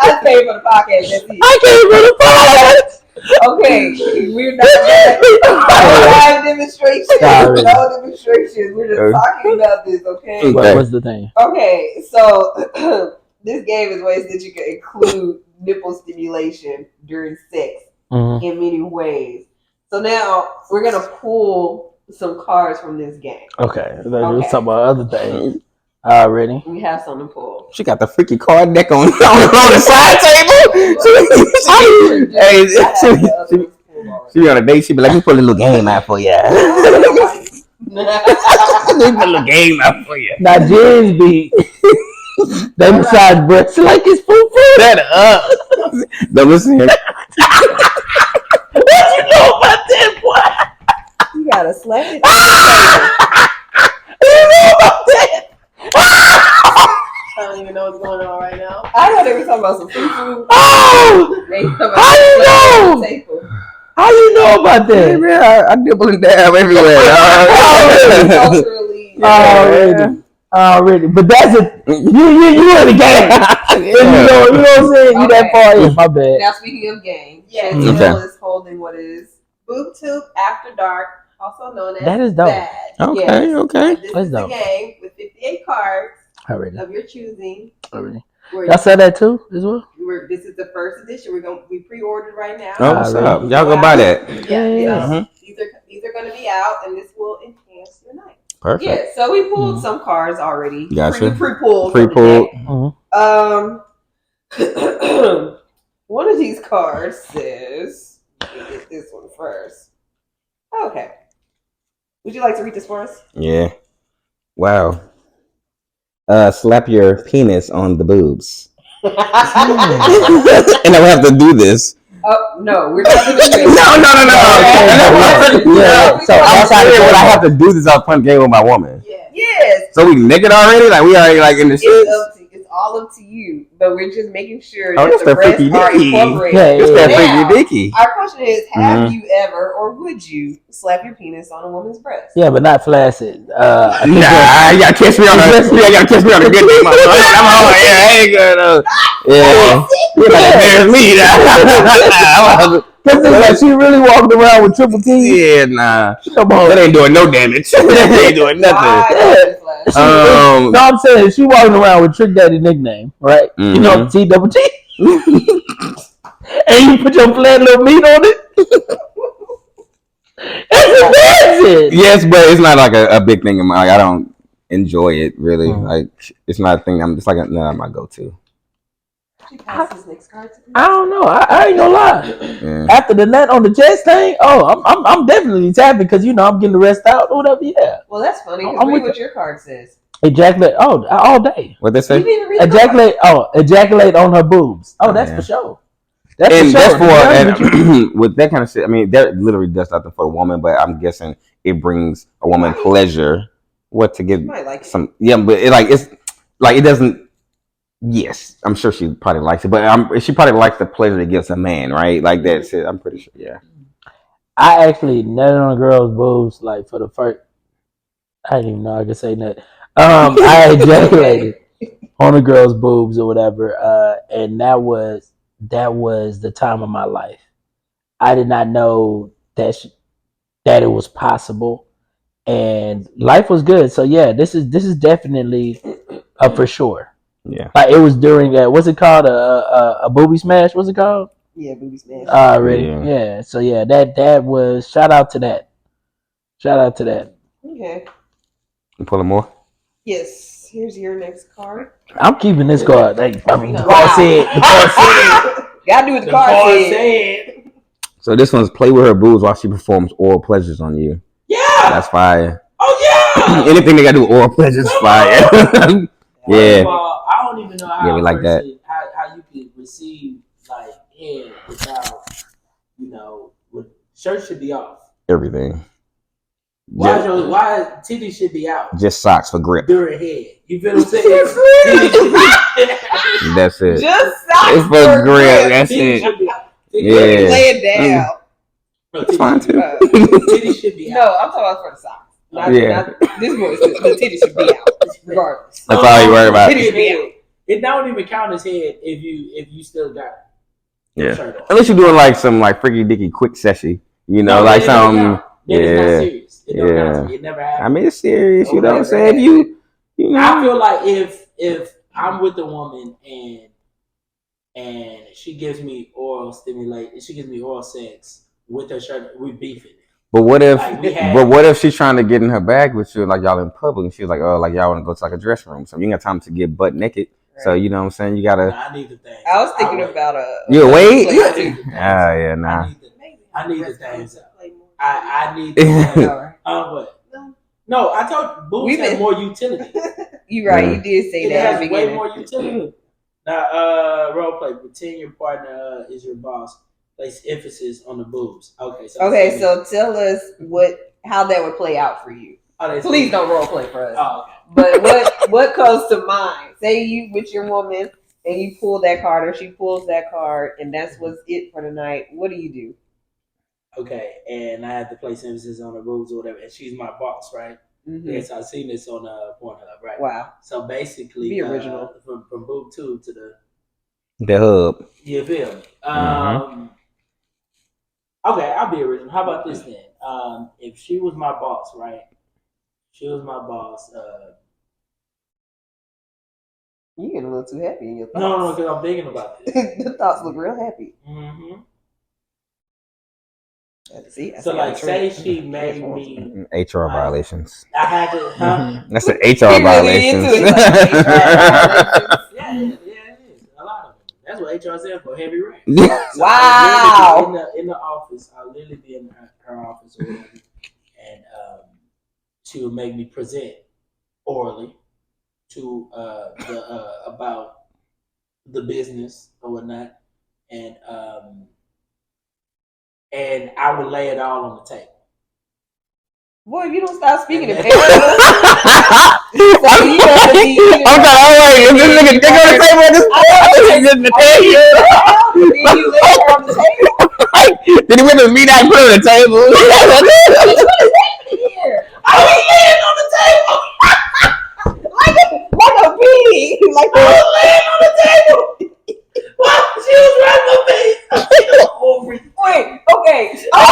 I came for the podcast. That's it. I came for the podcast. Okay, we're not live demonstrations. No demonstrations. We're just talking about this. Okay. What was the thing? Okay, so this game is ways that you can include nipple stimulation during sex in many ways. So now we're gonna pull some cards from this game. Okay. Let's talk about other things. Already. We have something to pull. She got the freaky card deck on the side table. She on a date. She be like, "We put a little game out for you." We put a little game out for you. Now James be they massage breasts like it's food. Shut up. Don't listen here. What you know about that, boy? You gotta slap it. You know about that? I don't even even know what's going on right now. I know they were talking about some free food. Oh! How you know? How you know about that? Hey, man, I dibble and dab everywhere. Already. But that's it. You in the game. You know what I'm saying? You that far in. My bad. Now speaking of game, Yes, Chantel is holding what is Boobtube After Dark, also known as that is dope. B.A.D. Okay. This That's is dope. a game with 58 cards Already. of your choosing. Already. Y'all said that too as well? This is the first edition. We pre-ordered right now. Oh, what's up? Y'all go buy that. Yeah. These are going to be out, and this will enhance your night. Perfect. Yeah, so we pulled some cards already. Gotcha. Pre-pulled. One of these cards says, let me get this one first. Okay. Would you like to read this for us? Yeah. Wow. Slap your penis on the boobs. And I will have to do this. Oh, no, we're not going to do this. No. So outside of what I have to do this, I'll play game with my woman. Yes. So we naked already? Like we already like in the shit? It's all up to you, but we're just making sure Oh, that that's the that breasts freaky are dicky. incorporated. It's that Now, freaky dicky. our question is, have you ever or would you slap your penis on a woman's breast? Yeah, but not flaccid. You gotta kiss me on a good day, my son. I ain't good. Yeah. You gotta embarrass me. Because she really walking around with triple T. Yeah, nah. Come on. That ain't doing no damage. That ain't doing nothing. No, I'm saying she walking around with Trick Daddy nickname, right? Mm-hmm. You know, T double T. And you put your flat little meat on it. That's embarrassing. Yes, but it's not like a big thing in my. Like, I don't enjoy it really. Like it's not a thing. I'm just like not my go-to. I don't know. I ain't gonna lie. Yeah. After the nut on the chest thing, I'm definitely tapping because I'm getting the rest out or whatever. Yeah. Well, that's funny. Read what your card says. Ejaculate. Oh, all day. What they say? Ejaculate. Ejaculate on her boobs. Oh, that's for sure. That's with that kind of shit. I mean, that literally does nothing for a woman, but I'm guessing it brings a woman pleasure. What to give some? Yeah, but it's like it doesn't. Yes, I'm sure she probably likes it, but she probably likes the pleasure it gives a man, right? Like that shit. I'm pretty sure. Yeah. I actually nutted on a girl's boobs like for the first. I didn't even know I could say nut. I ejaculated on a girl's boobs or whatever, and that was the time of my life. I did not know that it was possible, and life was good. So yeah, this is definitely for sure. Yeah, like it was during what's it called, a booby smash? What's it called? Yeah, booby smash. Already, yeah. So yeah, that was shout out to that. Okay. You pulling more? Yes. Here's your next card. I'm keeping this card. The card said. Gotta do what the card said. So this one's play with her boobs while she performs oral pleasures on you. Yeah, that's fire. Oh yeah. Anything they gotta do with oral pleasures, fire. Yeah. I don't even know how we like that. How you can receive like head without, with shirt should be off. Everything. Why titties should be out? Just socks for grip. During head. You feel what I'm saying? That's it. Just socks it's for grip. That's it. Yeah. Lay it down. That's fine too. Titties should be out. No, I'm talking about for the socks. Not this one. The titties should be out, regardless. That's all you worry about. Titties should be out. It don't even count as head if you still got it. Yeah. Unless you're doing like some like freaky dicky quick session, like some. Yeah. It never happened. I mean, it's serious. You know what I'm saying? I feel like if I'm with a woman and she gives me oral sex with her shirt, we beefing. But what if she's trying to get in her bag with you, like y'all in public, and she's like, oh, like y'all want to go to like a dressing room, so you ain't got time to get butt naked. Right. So you know what I'm saying? You gotta. I need the thing. I was thinking about You wait? Yeah, nah. I need the things. I need the things. But no, I told boobs have more utility. You right? You did say that. It has way more utility. Now, role play. Pretend your partner is your boss. Place emphasis on the boobs. Okay, so tell us how that would play out for you. Please don't role play for us. Oh, okay. But what comes to mind? Say you with your woman and you pull that card, or she pulls that card, and that's what's it for the night. What do you do? Okay, and I have to place emphasis on the rules or whatever, and she's my boss, right? Mm-hmm. Yes, I've seen this on Pornhub, right? Wow. So basically, Be original. From Boobtube to the hub. You feel me? Okay, I'll be original. How about this then? If she was my boss, right? She was my boss. You getting a little too happy in your thoughts. No, because I'm thinking about this. The thoughts look real happy. Mm-hmm. So like, say she made me HR violations. I had to. Huh? That's an HR violations. Yeah, it is. A lot of them. That's what HR stands for. Heavy rain. So wow. In the office, I'll literally be in her office or whatever, and she would make me present orally to about the business or whatnot, and I would lay it all on the table. Boy, if you don't stop speaking in I'm parables, is this nigga dick on the table at this point? Did he win the meat I put on the table? I was laying on the table. like a bee. Like I was laying on the table. What? She was right for me. Wait, okay. I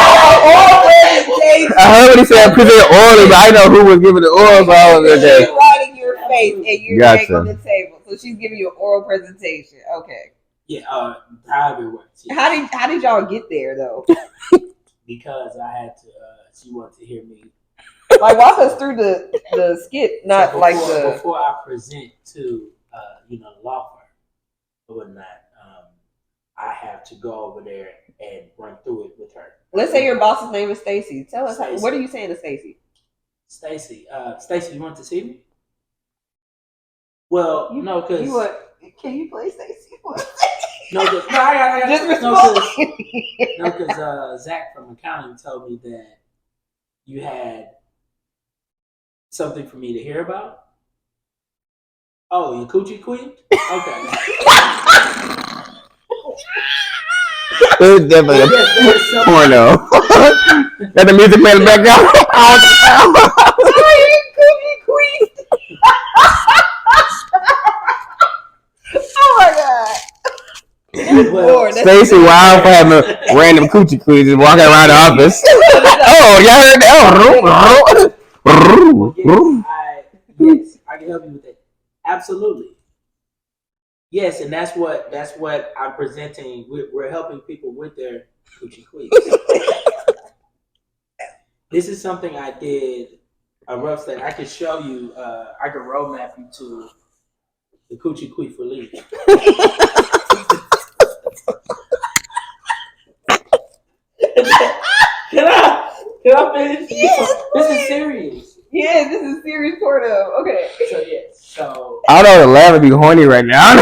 heard when he said present oil, but I know who was giving the oil. So I was okay. She's right in your face, and you're laying on the table. So she's giving you an oral presentation. Okay. Yeah. However it works. Yeah. How did y'all get there though? Because I had to. She wanted to hear me. Like, walk us through the skit, not so before I present to the law firm or whatnot. I have to go over there and run through it with her. Let's say your boss's name is Stacy. Tell us what are you saying to Stacy? Stacy, you want to see me? Well, no, because can you play Stacy? I got because Zach from accounting told me that you had something for me to hear about. Oh, you coochie queen? Okay. It was definitely a porno. Got the music playing in the background. Sorry, cookie queen. Oh my god. Stacey Wild for having random coochie queens just walking around the office. Oh, y'all heard that? Yes, I can help you with that. Absolutely. Yes, and that's what I'm presenting. We're helping people with their coochie queens. This is something I did a rough study. I could show you. I could roadmap you to the coochie queen for leave. Can I finish? Yes, this is serious. Yeah, this is serious porno. Okay. So yes. So I don't know. The lab would be horny right now. It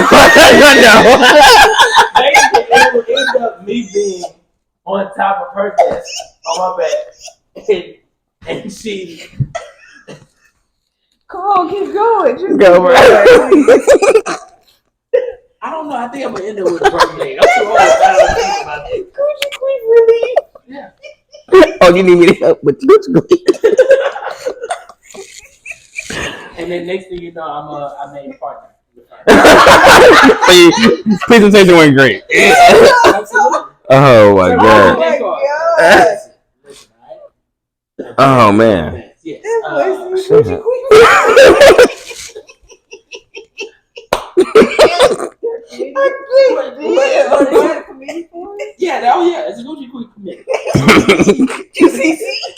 would end up me being on top of her desk on my back, and she. Come on, keep going. Just go, bro. I don't know. I think I'm gonna end up with a broken leg. I'm too old. I don't think about it. Coochie queen relief. Yeah. Oh, you need me to help with coochie queen? And then next thing you know, I made a partner. Presentation went great. Oh my god. Oh man. Yes. Yeah. Oh yeah. It's a Gucci Queen committee.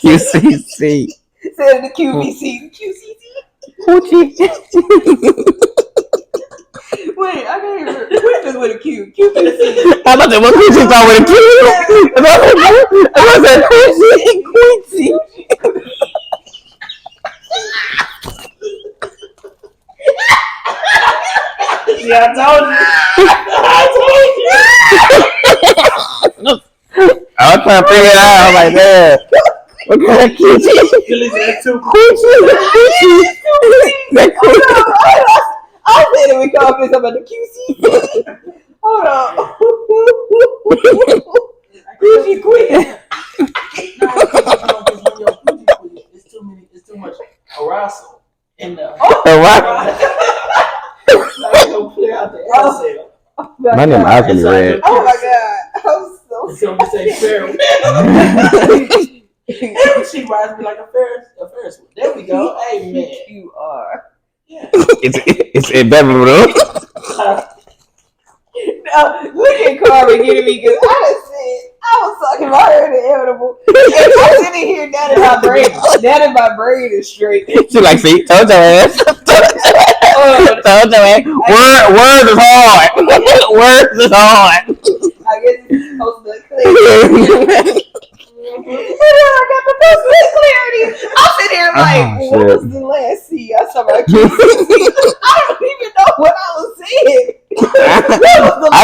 QCC. Said the QVC. QCC. Wait, I can't hear. Queen is with a Q. QVC. How about that? What Quincy thought with a Q? I said Quincy. Yeah, I told you. I was trying to figure it out. I was like, man. What kind of coochie? That's too That coochie. I said it. We call this about the QC. Hold on. Coochie queen. It's too much arousal in the. Clear out the air cell. My name is gonna be red. Oh my god. I'm so It's gonna be saying Pharaoh. And she rides me like a Ferris wheel. There we go. Hey man. you are. Yeah. It's in Beverly. Now, look at Carmen getting me because I done said I was talking about her inevitable. And I'm sitting here now that my brain is straight. She like, see, told your ass. Told your ass. Words is hard. Words is hard. I guess it's supposed to clear. And then I got the most clarity. I'm sitting here like, what was the last C? I saw my QC. I don't even know what I was saying. I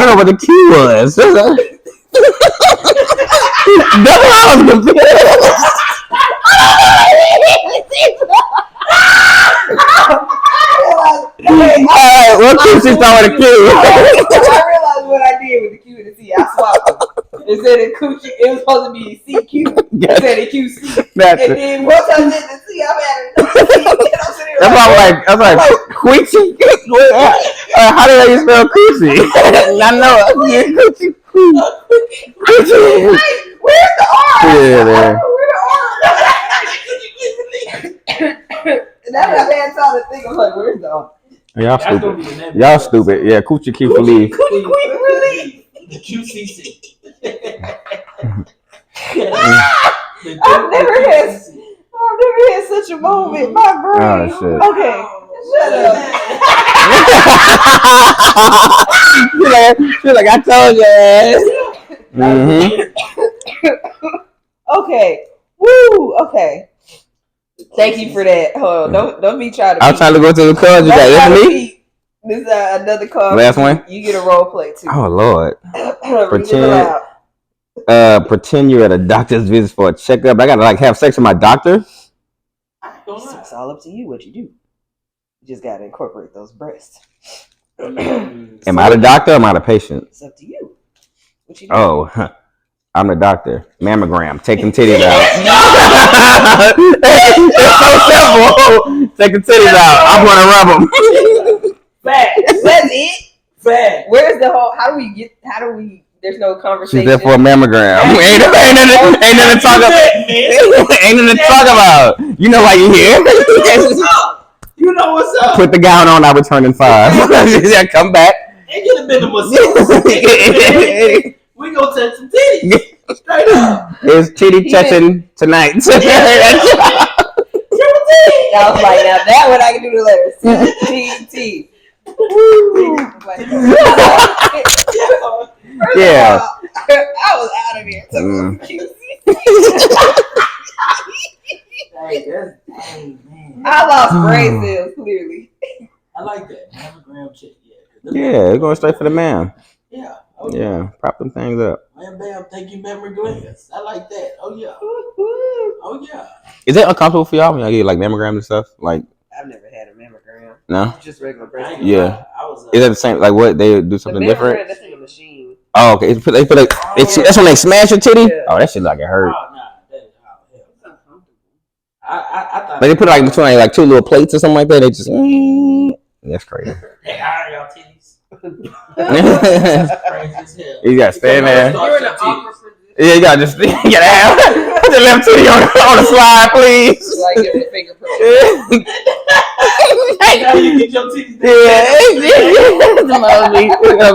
don't know what the Q was. That's what I was confused. Alright, what Q she saw with the Q? I realized what I did with the Q and the C. I swapped them. Instead of coochie, it was supposed to be CQ instead of QC. And then once I did the C, I'm adding another C. That's why I was like, Queechy? How did you spell Coochie? I know. Coochie. Hey, where's the R? Yeah, there. Where's the R? Now that I've had time to think, I'm like, where's the R? Y'all stupid. Y'all stupid. Yeah, Coochie keep for leave. Coochie queen relief. The QCC. I've never had such a moment. My brain. Oh, shit. Okay. Shut up. She's like, I told you ass. Okay. Woo. Okay. Thank you for that. Hold on. Don't be trying to. I'm trying to go to the cards. You got this for me? This is another card. Last one? You get a role play too. Oh, Lord. Pretend you're at a doctor's visit for a checkup. I gotta have sex with my doctor. It's all up to you what you do. You just gotta incorporate those breasts. Am I the doctor or am I the patient? It's up to you. What you do? Oh, I'm the doctor. Mammogram. Take them titties out. It's so simple. Take the titties out. I'm gonna rub them. Facts. That's it. Facts. Where's the whole? How do we? There's no conversation. She's there for a mammogram. Ain't nothing to talk about. Ain't nothing to talk about. You know why you here. You know what's up. Put the gown on. I return in 5. Yeah, come back. Ain't gonna be the massage. We gonna touch some titties. Straight up. It's titty touching tonight. I was like, now that one I can do the letters. T. Yeah. I was out of there. So I lost brain cells clearly. I like that mammogram chick. Yeah, it's going straight for the man. Yeah. Yeah, prop them things up. Bam, thank you, memory glands. I like that. Oh yeah. Is it uncomfortable for y'all when y'all get like mammograms and stuff? Like, I've never had a mammogram. no? Just regular breast. Yeah. Is that the same? Like, what they do something different? That's in the machine. Oh, okay. That's when they smash your titty. Yeah. Oh, that shit like it hurt. Oh, nah. I thought Like they put it like between like 2 little plates or something like that. They just that's crazy. They iron y'all titties. Crazy as hell. You gotta stand there. You're in an awkward position. Yeah, you gotta have put the left titty on the slide, please. Like give it a fingerprint. Now you get your titties. Yeah,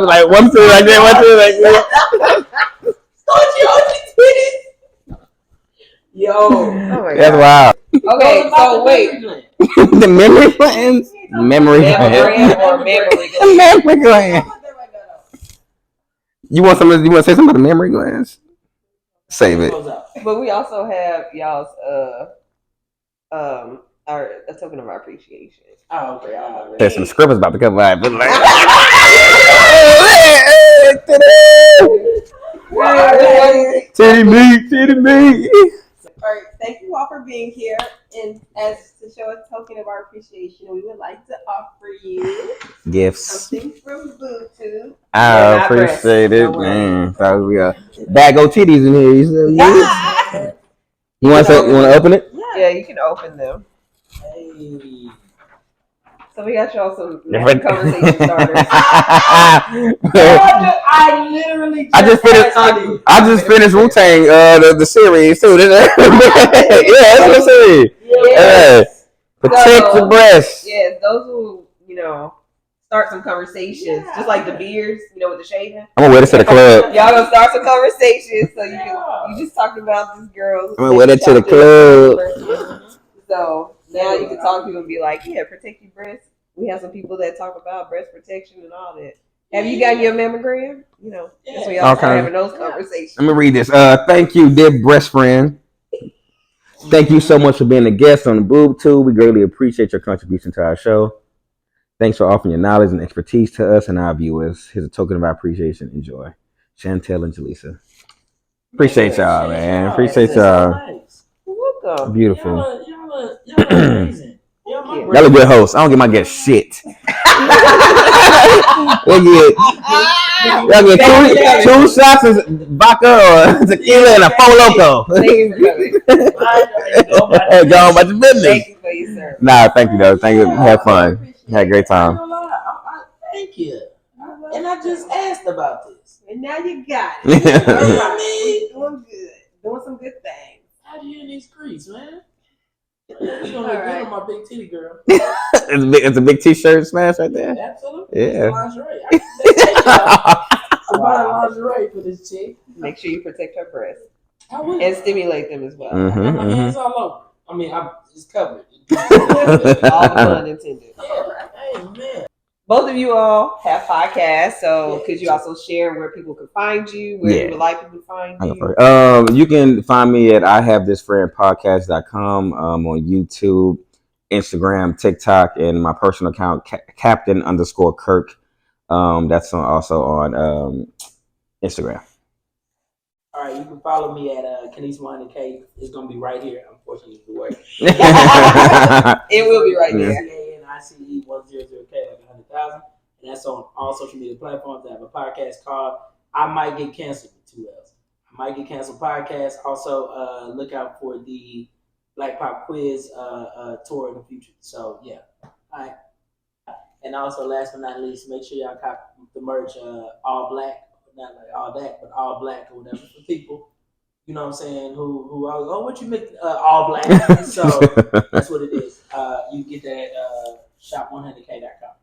like 1 titty like that, 1 titty like that. Don't you own your titties? Yo, oh my that's God. wild. Okay, so wait. The memory glands? Memory gland. Or memory gland. Memory gland. You want to say something about the memory glands? Save it. But we also have y'all's our a token of our appreciation. Oh, okay. There's some scribbles about to come by. But like, titty meat. All right, thank you all for being here. And as to show a token of our appreciation, we would like to offer you gifts. Something from Boobtube. I appreciate it, man. Thought we got bad gold titties in here. You want to open it? Yeah, you can open them. Hey. So we got y'all some conversation starters. I just finished Wu-Tang the series too. Yeah, that's what I'm saying. Yes. Protect the breast. Yes, those who start some conversations, just like the beards, with the shaving. I'm gonna wear this to the club. Y'all gonna start some conversations, so you just talked about this girl. I'm gonna wear that to the club. So now you can talk to people and be like, yeah, protect your breasts. We have some people that talk about breast protection and all that. Have you gotten your mammogram? That's when y'all start having those conversations. Let me read this. Thank you, dear breast friend. Thank you so much for being a guest on the Boobtube. We greatly appreciate your contribution to our show. Thanks for offering your knowledge and expertise to us and our viewers. Here's a token of our appreciation. Enjoy. Chantel and Jaleesa. Appreciate y'all, man. Appreciate y'all. You're welcome. Beautiful. Y'all amazing. Y'all a good host. I don't get my guests shit. Y'all get two shots of vodka or tequila and a Four Loko. Go on about your business. Thank you for your service. Nah, thank you though. Thank you. Had fun. Had a great time. Thank you. And I just asked about this. And now you got it. Doing good. Doing some good things. How do you in these streets, man? You don't look good on my big titty girl. It's a big t-shirt smash right there. Absolutely. Yeah. Lingerie. I'm buying lingerie for this chick. Make sure you protect her breasts. I will. And stimulate them as well. I got my hands all over. I mean, it's covered. All the pun intended. Hey, man. Both of you all have podcasts, so could you also share where people can find you, where you would like people to find you? You can find me at ihavethisfriendpodcast.com on YouTube, Instagram, TikTok, and my personal account, Captain_Kirk. That's also on Instagram. All right, you can follow me at Kenisma. It's gonna be right here. Unfortunately, the way it will be right there. CANICE 100K like 100,000, and that's on all social media platforms. I have a podcast called "I Might Get Canceled" with 2 L's. I Might Get Canceled podcast. Also, look out for the Black Pop Quiz tour in the future. So yeah, all right. And also, last but not least, make sure y'all cop the merch. All black, not like all that, but all black or whatever for people. You know what I'm saying? Who what you make all black? So that's what it is. You get that shop100k.com.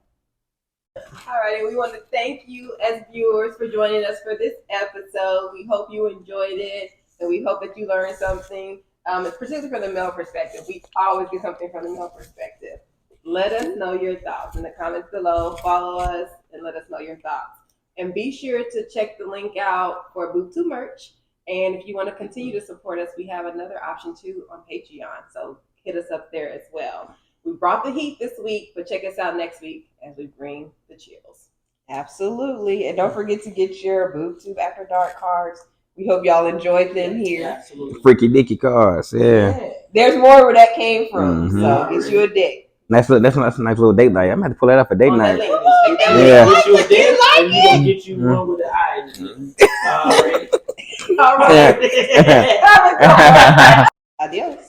Alrighty, we want to thank you as viewers for joining us for this episode. We hope you enjoyed it, and we hope that you learned something, particularly from the male perspective. We always get something from the male perspective. Let us know your thoughts in the comments below. Follow us and let us know your thoughts. And be sure to check the link out for Boobtube merch. And if you want to continue to support us, we have another option too on Patreon. So hit us up there as well. We brought the heat this week, but check us out next week as we bring the chills. Absolutely. And don't forget to get your Boobtube After Dark cards. We hope y'all enjoyed them here. Absolutely. Freaky dicky cards, yeah. There's more where that came from. So get you a deck. That's a nice little date night. I'm gonna have to pull that up for date night. Yeah. Get you a date, and you gonna get you one with the eyes. All right. Adios.